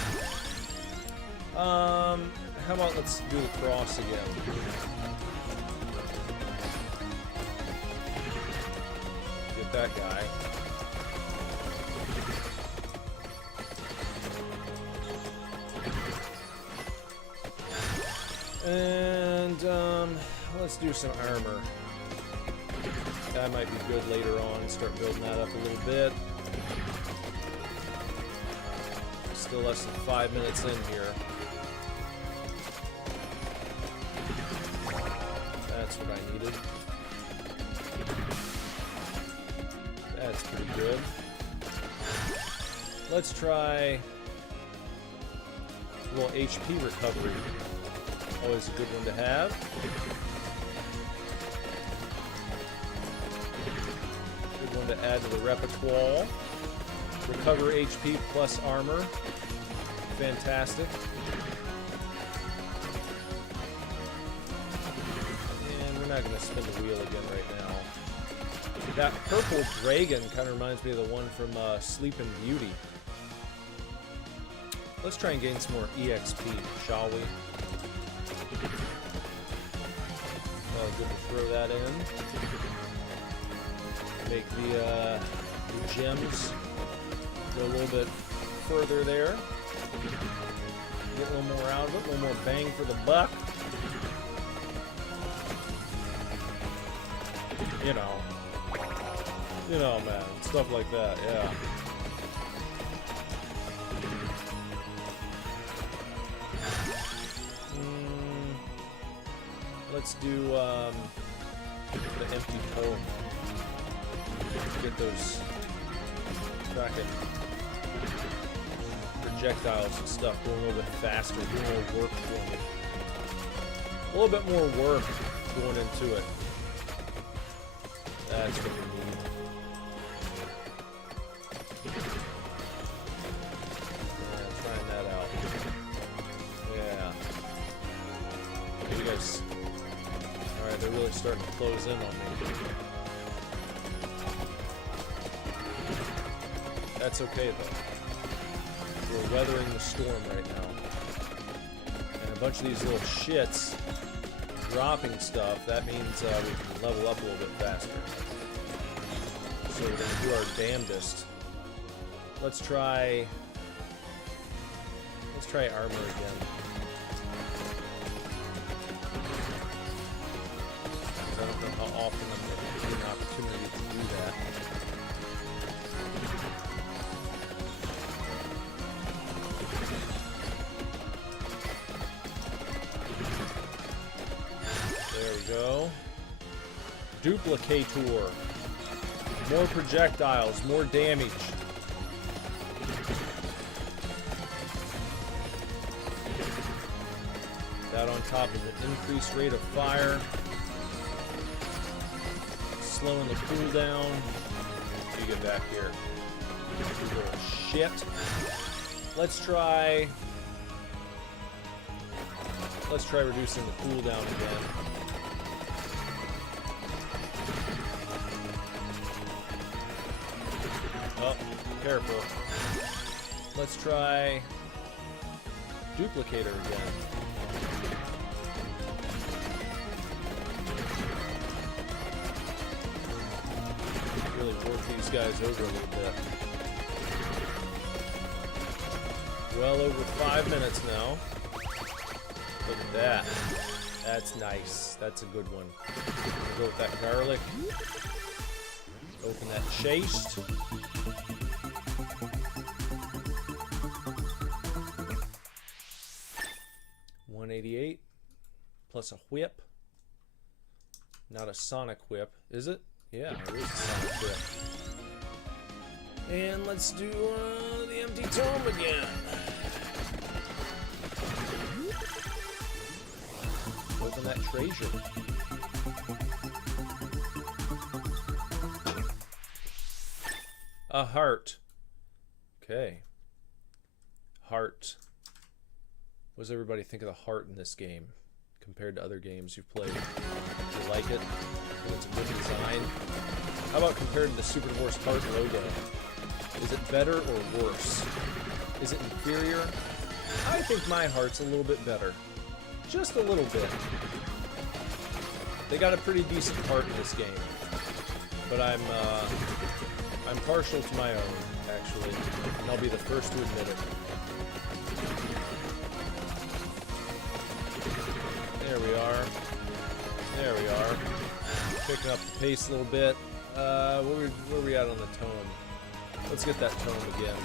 How about let's do the cross again. that guy. And, let's do some armor. That might be good later on. Start building that up a little bit. Still less than 5 minutes in here. That's what I needed. That's pretty good. Let's try a little HP recovery. Always a good one to have. Good one to add to the repertoire. Recover HP plus armor. Fantastic. And we're not going to spin the wheel again right now. That purple dragon kind of reminds me of the one from Sleeping Beauty. Let's try and gain some more EXP, shall we? Good to throw that in. Make the gems go a little bit further there. Get a little more out of it, a little more bang for the buck. You know, man, stuff like that, yeah. Let's do the empty poem. Get those fucking projectiles and stuff going a little bit faster, doing a little work for me. A little bit more work going into it. That's what we need. Yeah, trying that out. Yeah. You guys. Alright, they're really starting to close in on me. That's okay, though. We're weathering the storm right now. And a bunch of these little shits dropping stuff, that means we can level up a little bit faster. So we're going to do our damnedest. Let's try armor again. I don't know how often I'm going to get an opportunity to do that. There we go. Duplicator. More projectiles, more damage. That on top of an increased rate of fire. Slowing the cooldown. You get back here. You little shit. Let's try reducing the cooldown again. Oh, careful. Let's try Duplicator again. Really work these guys over a little bit. Well over 5 minutes now. Look at that. That's nice. That's a good one. We'll go with that garlic. Open that chest. $188 plus a whip. Not a sonic whip, is it? Yeah, it is a sonic whip. And let's do the empty tome again. Open that treasure. A heart. Okay. Heart. What does everybody think of the heart in this game compared to other games you've played? Do you like it? Think it's a good design? How about compared to the Super Divorce Heart logo? Is it better or worse? Is it inferior? I think my heart's a little bit better. Just a little bit. They got a pretty decent heart in this game. But I'm I'm partial to my own, actually, and I'll be the first to admit it. There we are. There we are. Picking up the pace a little bit. Where are we at on the tome? Let's get that tome again.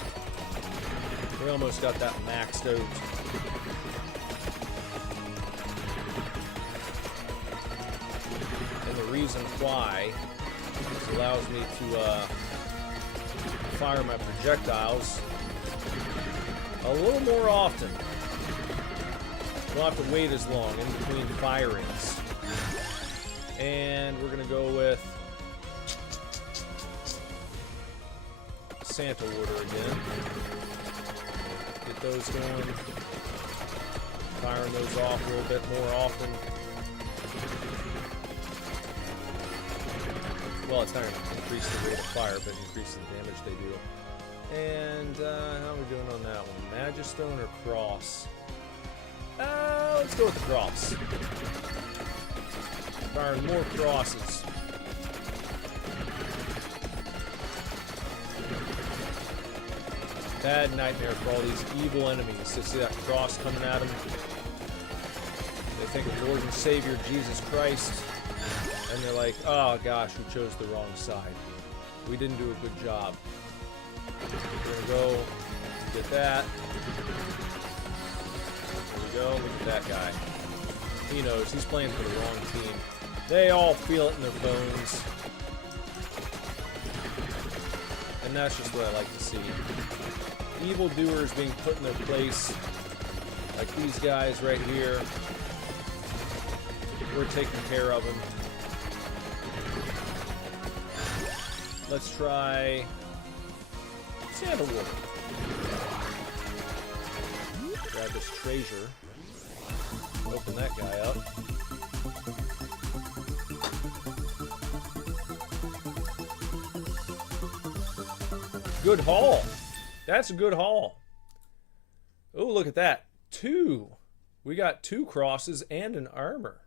We almost got that maxed out. And the reason why is it allows me to fire my projectiles a little more often. Don't have to wait as long in between firings. And we're gonna go with Santa Order again. Get those going. Firing those off a little bit more often. Well, it's not going to increase the rate of fire, but increase the damage they do. And how are we doing on that one? Magistone or Cross? Let's go with the Cross. Firing more crosses. Bad nightmare for all these evil enemies. They see that cross coming at them. They think of Lord and Savior Jesus Christ. And they're like, oh gosh, we chose the wrong side. We didn't do a good job. We're gonna go get that. There we go. Look at that guy. He knows he's playing for the wrong team. They all feel it in their bones. And that's just what I like to see. Evildoers being put in their place. Like these guys right here. We're taking care of them. Let's try Santa Water. Grab this treasure. Open that guy up. Good haul. That's a good haul. Oh, look at that. 2. We got 2 crosses and an armor.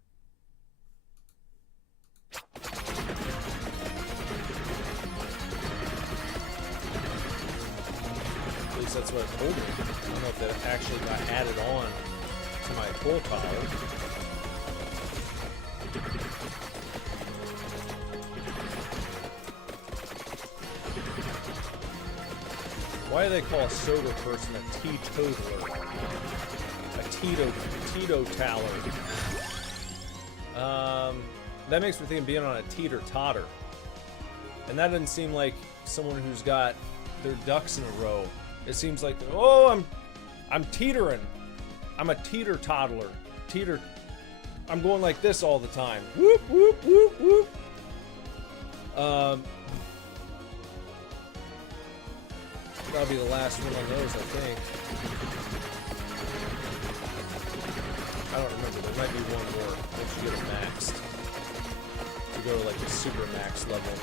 At least that's what it told me. I don't know if that actually got added on to my full collar. Why do they call a sober person a teetotaler? A teetotaler. That makes me think of being on a teeter-totter. And that doesn't seem like someone who's got their ducks in a row. It seems like, oh, I'm teetering. I'm a teeter-toddler. I'm going like this all the time. Whoop, whoop, whoop, whoop. That'll be the last one on those, I think. I don't remember. There might be one more once you get it maxed. To go to like the super max level.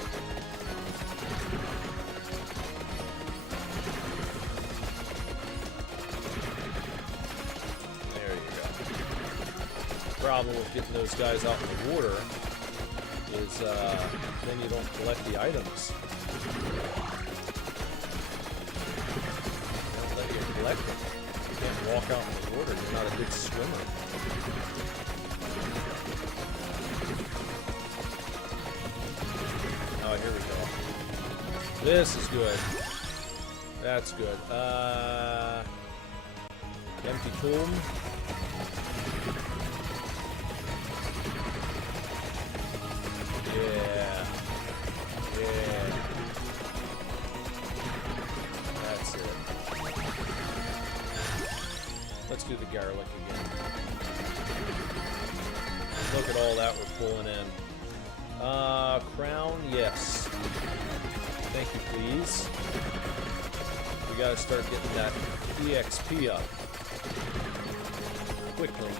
There you go. The problem with getting those guys out in the water is then you don't collect the items. Collect them. You can't walk out in the water. You're not a good swimmer. Oh, here we go. This is good. That's good. Empty tomb. Yeah. Yeah. That's it. Let's do the garlic again. Look at all that we're pulling in. Crown, yes. Thank you, please. We gotta start getting that EXP up. Quickly.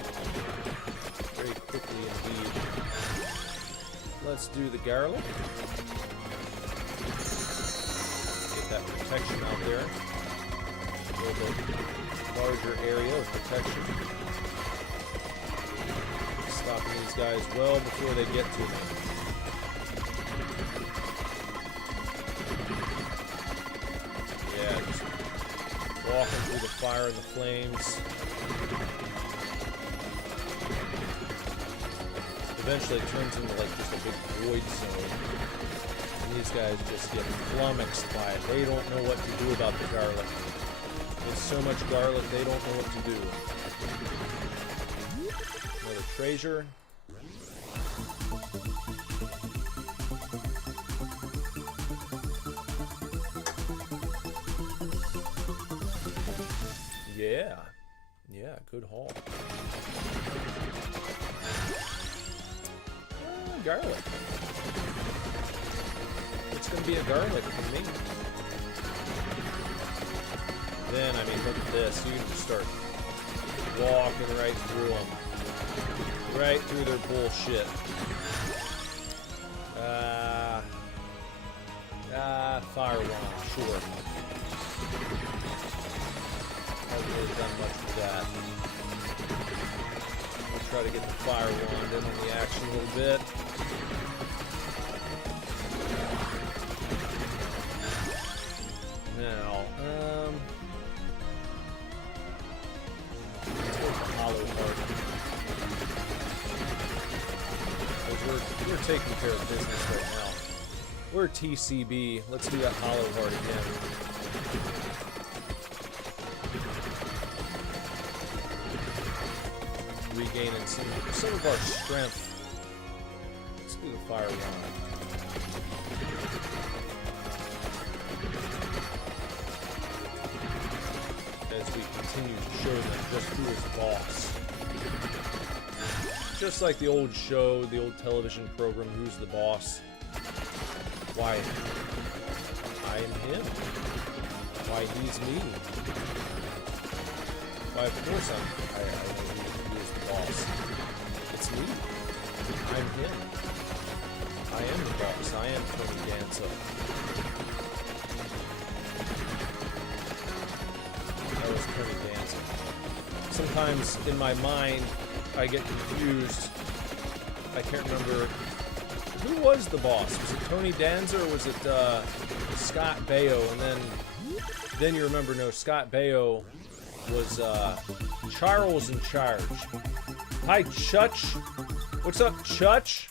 Very quickly indeed. Let's do the garlic. Get that protection out there. A little bit larger area of protection. Stopping these guys well before they get to me. fire and the flames. Eventually it turns into like just a big void zone. And these guys just get flummoxed by it. They don't know what to do about the garlic. There's so much garlic, they don't know what to do. Another treasure. Yeah. Yeah, good haul. Garlic. It's gonna be a garlic for me. Then, I mean, look at this. You can just start walking right through them. Right through their bullshit. Fire wand, sure. Haven't really done much with that. I'll try to get the fire wand in on the action a little bit. Now, let's go with the hollow heart. We're taking care of business right now. We're TCB. Let's do that hollow heart again. Regaining some of our strength. Let's do the fire wand. As we continue to show them just who is boss. Just like the old show, the old television program, Who's the Boss? Why, I am him. Why, he's me. Why, of course I know who is the boss. It's me. I'm him. I am the boss. I am Tony Danza. That was Tony Danza. Sometimes in my mind, I get confused. I can't remember. Who was the boss? Was it Tony Danza or was it Scott Baio? And then you remember, no, Scott Baio was Charles in charge. Hi, Chutch. What's up, Chutch?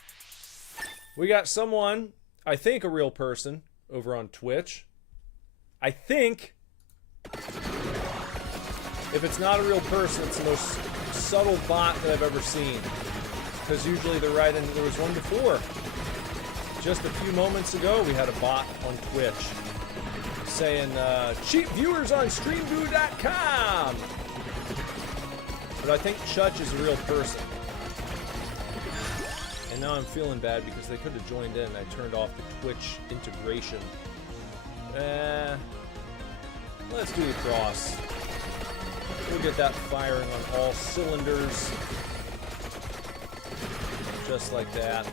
We got someone, I think a real person, over on Twitch. I think. If it's not a real person, it's the most subtle bot that I've ever seen. Because usually they're right in. There was one before. Just a few moments ago, we had a bot on Twitch saying, cheap viewers on streamview.com. But I think Chutch is a real person. And now I'm feeling bad because they could have joined in and I turned off the Twitch integration. Let's do the cross. We'll get that firing on all cylinders. Just like that.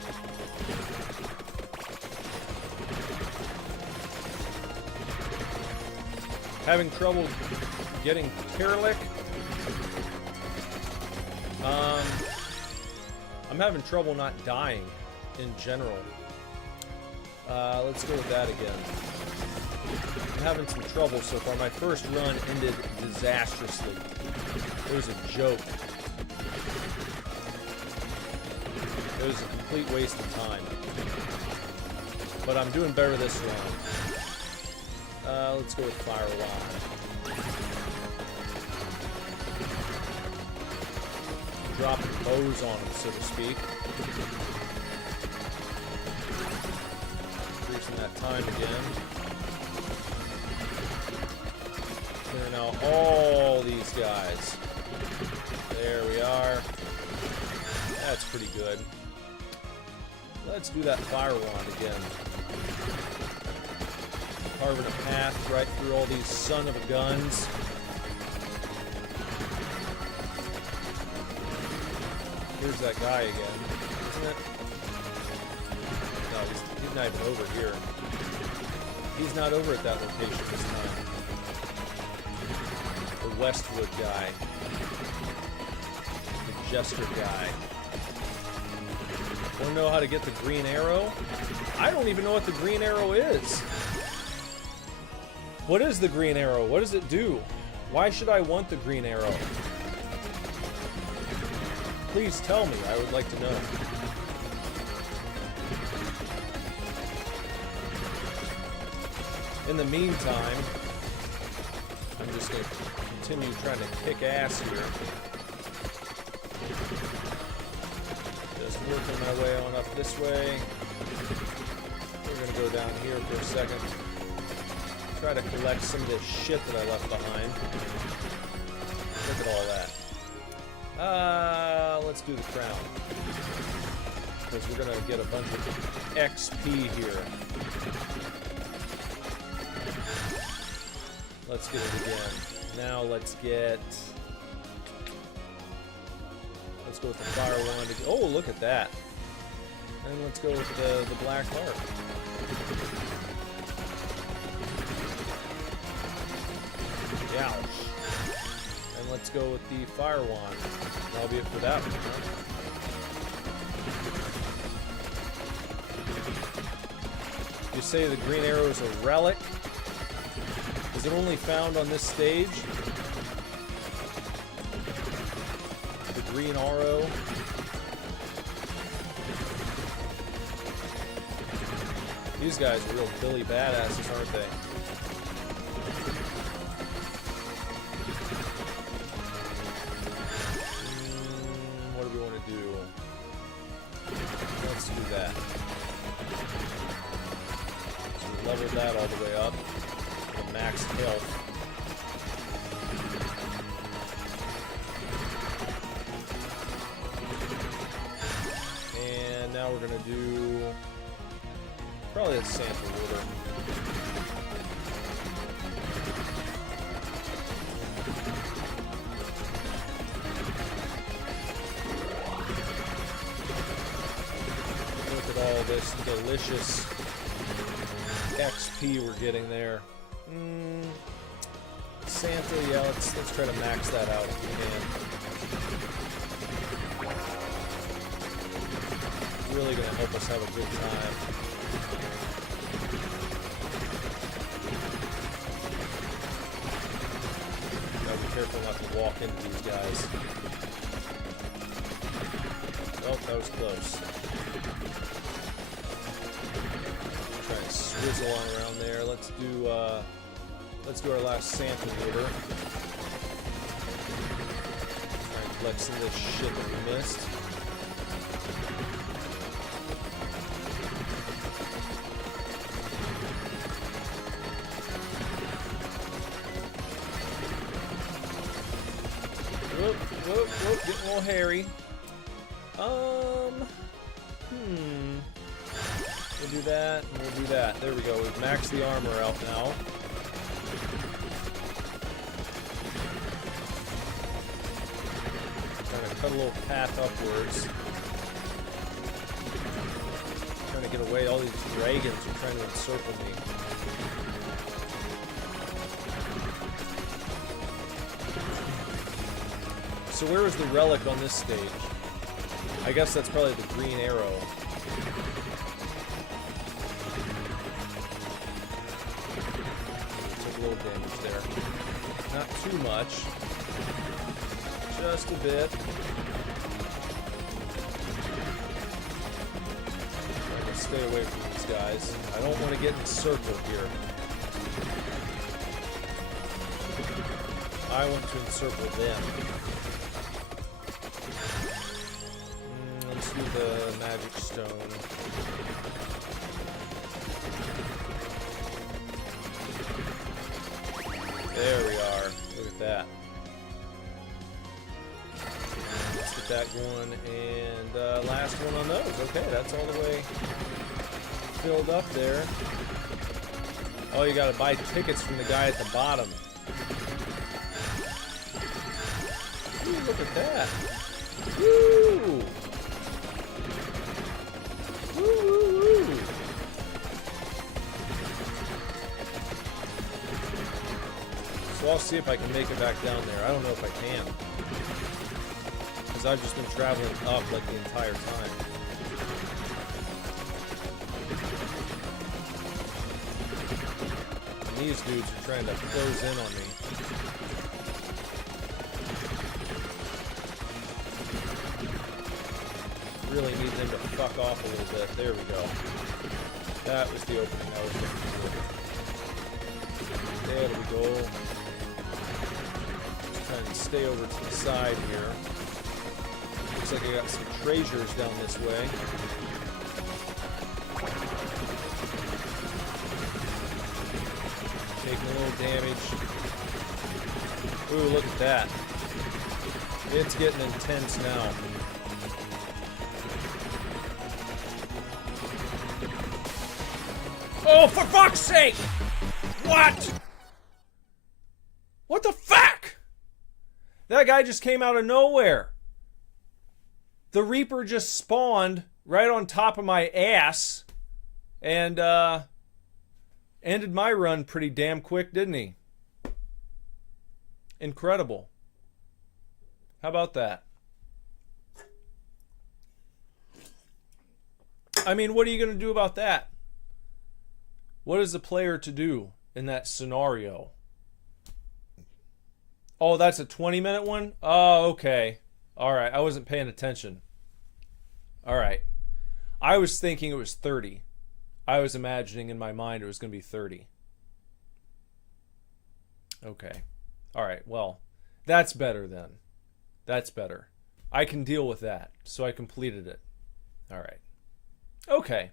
Having trouble getting Kerlik. I'm having trouble not dying in general. Let's go with that again. I'm having some trouble so far. My first run ended disastrously. It was a joke. It was a complete waste of time. But I'm doing better this round. Let's go with Fire Wand. Dropping bows on them, so to speak. Increasing that time again. Clearing out all these guys. There we are. That's pretty good. Let's do that Fire Wand again. Carving a path right through all these son of a guns. Here's that guy again, isn't it? No, he's not even over here. He's not over at that location this time. The Westwood guy. The Jester guy. Want to know how to get the green arrow? I don't even know what the green arrow is. What is the green arrow? What does it do? Why should I want the green arrow? Please tell me. I would like to know. In the meantime, I'm just going to continue trying to kick ass here. Just working my way on up this way. We're going to go down here for a second. Try to collect some of this shit that I left behind. Look at all that. Let's do the crown. Because we're going to get a bunch of XP here. Let's get it again. Now let's go with the fire wand. Oh, look at that. And let's go with the black heart. Youch. And let's go with the fire wand. That'll be it for that one, huh? You say the green arrow is a relic? Is it only found on this stage? The green arrow. These guys are real Billy badasses, aren't they? What do we want to do? Let's do that. So we level that all the way up. Max health. And now we're gonna do probably a Santa order. Look at all this delicious XP we're getting there. Santa, yeah, let's try to max that out if we can. Really gonna help us have a good time. Gotta be careful not to walk into these guys. Oh, that was close. Try and swizzle on around there. Let's do our last Santa order. Try and collect some of this shit that we missed. Whoop, getting a little hairy. We'll do that, and we'll do that. There we go. We've maxed the armor out now. Cut a little path upwards. Trying to get away. All these dragons are trying to encircle me. So where is the relic on this stage? I guess that's probably the green arrow. Took a little damage there. Not too much. Just a bit. Trying to stay away from these guys. I don't want to get encircled here. I want to encircle them. Let's do the magic stone. There we are. Look at that. Let's get that going, and last one on those. Okay, that's all the way filled up there. Oh, you gotta buy tickets from the guy at the bottom. Ooh, look at that. Woo! Woo, woo, woo. So I'll see if I can make it back down there. I don't know if I can. Because I've just been traveling up like the entire time. And these dudes are trying to close in on me. really need them to fuck off a little bit. There we go. That was the opening I was looking for. There we go. Just trying to stay over to the side here. Looks like I got some treasures down this way. Taking a little damage. Ooh, look at that. It's getting intense now. Oh, for fuck's sake! What? What the fuck? That guy just came out of nowhere. The Reaper just spawned right on top of my ass and ended my run pretty damn quick, didn't he? Incredible. How about that? I mean, what are you going to do about that? What is the player to do in that scenario? Oh, that's a 20-minute one? Oh, okay. All right, I wasn't paying attention. All right. I was thinking it was 30. I was imagining in my mind it was going to be 30. Okay. All right, well, that's better then. That's better. I can deal with that. So I completed it. All right. Okay.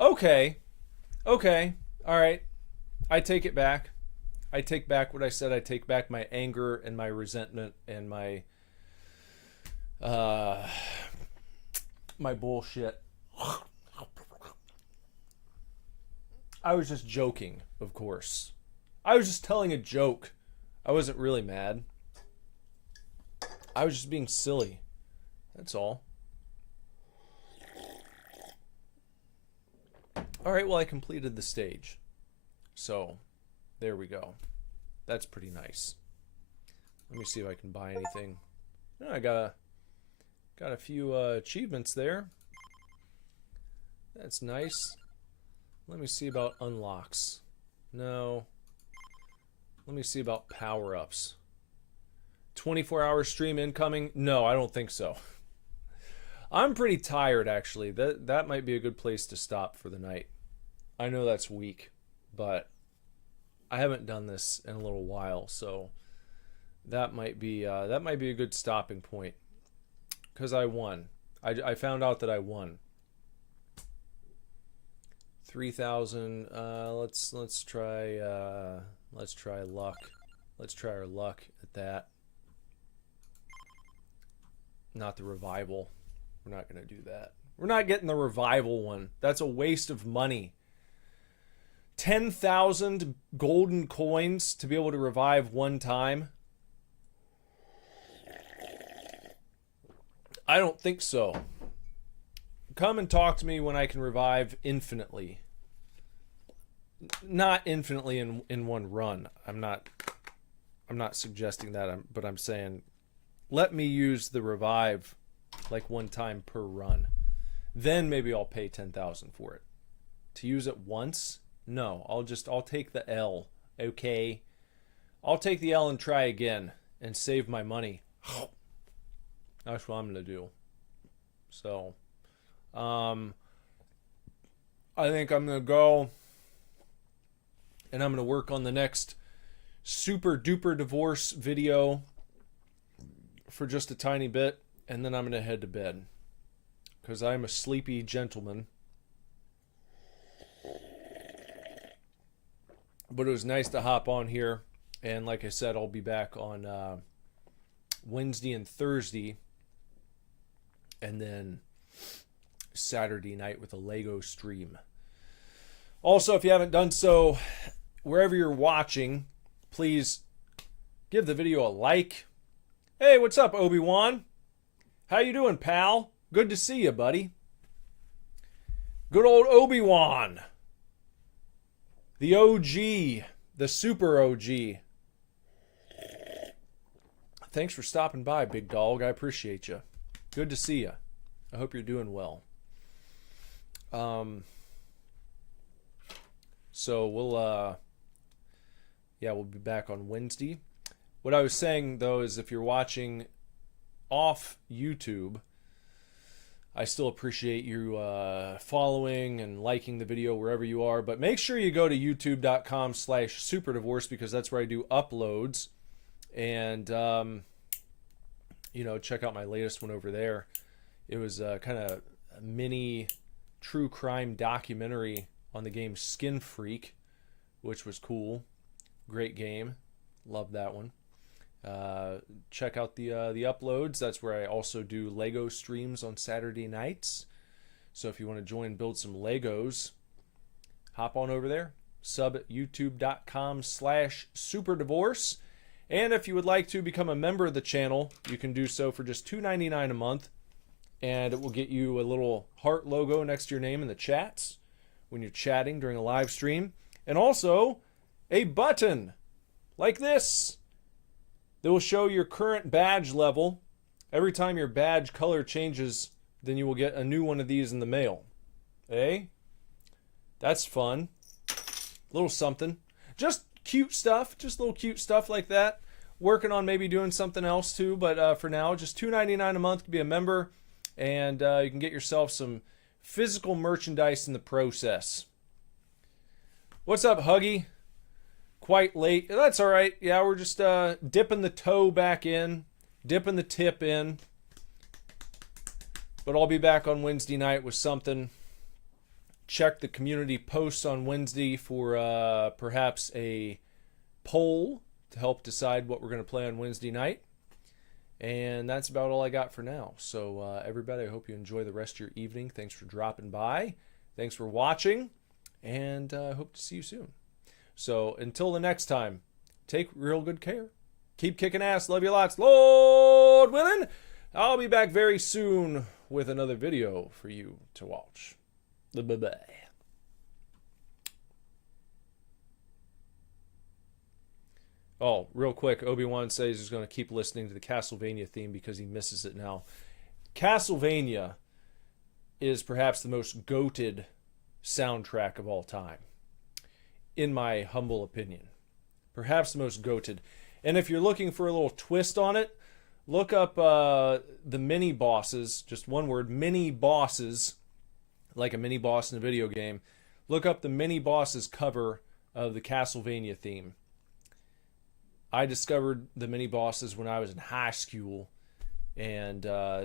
Okay. Okay. All right. I take it back. I take back what I said. I take back my anger and my resentment and my my bullshit. I was just joking, of course. I was just telling a joke. I wasn't really mad. I was just being silly. That's all. All right, well, I completed the stage. So, there we go. That's pretty nice. Let me see if I can buy anything. Oh, I got a few achievements there. That's nice. Let me see about unlocks. No. Let me see about power-ups. 24-hour stream incoming? No, I don't think so. I'm pretty tired, actually. That might be a good place to stop for the night. I know that's weak, but I haven't done this in a little while, so that might be a good stopping point. Because I won. I found out that I won. 3,000. Let's try luck. Let's try our luck at that. Not the revival. We're not going to do that. We're not getting the revival one. That's a waste of money. 10,000 golden coins to be able to revive one time? I don't think so. Come and talk to me when I can revive infinitely. Not infinitely in one run. I'm not suggesting that, but I'm saying let me use the revive like one time per run. Then maybe I'll pay 10,000 for it. To use it once? No, I'll take the L. Okay. I'll take the L and try again and save my money. That's what I'm going to do. So, I think I'm going to go and I'm going to work on the next super duper divorce video for just a tiny bit, and then I'm going to head to bed because I'm a sleepy gentleman. But it was nice to hop on here, and like I said, I'll be back on Wednesday and Thursday, and then Saturday night with a Lego stream. Also, if you haven't done so, wherever you're watching, please give the video a like. Hey, what's up, Obi-Wan? How you doing, pal? Good to see you, buddy. Good old Obi-Wan. The OG. The super OG. Thanks for stopping by, big dog. I appreciate you. Good to see you. I hope you're doing well. So we'll be back on Wednesday. What I was saying though is if you're watching off YouTube, I still appreciate you following and liking the video wherever you are. But make sure you go to youtube.com/superdivorce because that's where I do uploads. And, you know, check out my latest one over there. It was kind of a mini true crime documentary on the game Skin Freak, which was cool. Great game. Love that one. Check out the uploads. That's where I also do Lego streams on Saturday nights. So if you want to join and build some Legos, hop on over there. Sub at youtube.com/superdivorce. And if you would like to become a member of the channel, you can do so for just $2.99 a month. And it will get you a little heart logo next to your name in the chats when you're chatting during a live stream. And also a button like this that will show your current badge level. Every time your badge color changes, then you will get a new one of these in the mail. Eh? That's fun. Little something. Just cute stuff. Just little cute stuff like that. Working on maybe doing something else too, but for now, just $2.99 a month to be a member. And you can get yourself some physical merchandise in the process. What's up, Huggy? Quite late. That's all right. Yeah, we're just dipping the toe back in, dipping the tip in. But I'll be back on Wednesday night with something. Check the community posts on Wednesday for perhaps a poll to help decide what we're going to play on Wednesday night. And that's about all I got for now. So everybody, I hope you enjoy the rest of your evening. Thanks for dropping by. Thanks for watching. And I hope to see you soon. So until the next time, take real good care. Keep kicking ass. Love you lots. Lord willing, I'll be back very soon with another video for you to watch. Bye-bye. Oh, real quick, Obi-Wan says he's going to keep listening to the Castlevania theme because he misses it now. Castlevania is perhaps the most goated soundtrack of all time, in my humble opinion. Perhaps the most goated. And if you're looking for a little twist on it, look up the mini bosses, just one word, mini bosses, like a mini boss in a video game. Look up the mini bosses cover of the Castlevania theme. I discovered the mini bosses when I was in high school, and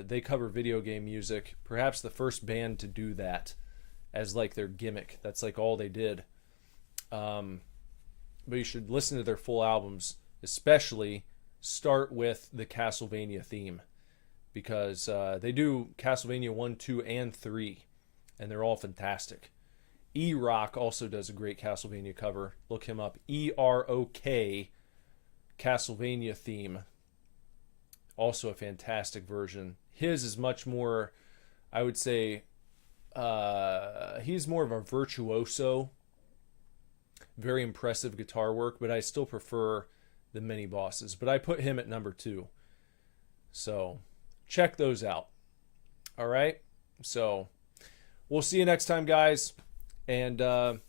they cover video game music. Perhaps the first band to do that as like their gimmick. That's like all they did. But you should listen to their full albums, especially start with the Castlevania theme, because they do Castlevania 1, 2, and 3, and they're all fantastic. E-Rock also does a great Castlevania cover. Look him up. E-R-O-K Castlevania theme. Also a fantastic version. His is much more, I would say, he's more of a virtuoso. Very impressive guitar work, but I still prefer the mini bosses. But I put him at number 2. So check those out. All right? So we'll see you next time, guys. And bye-bye.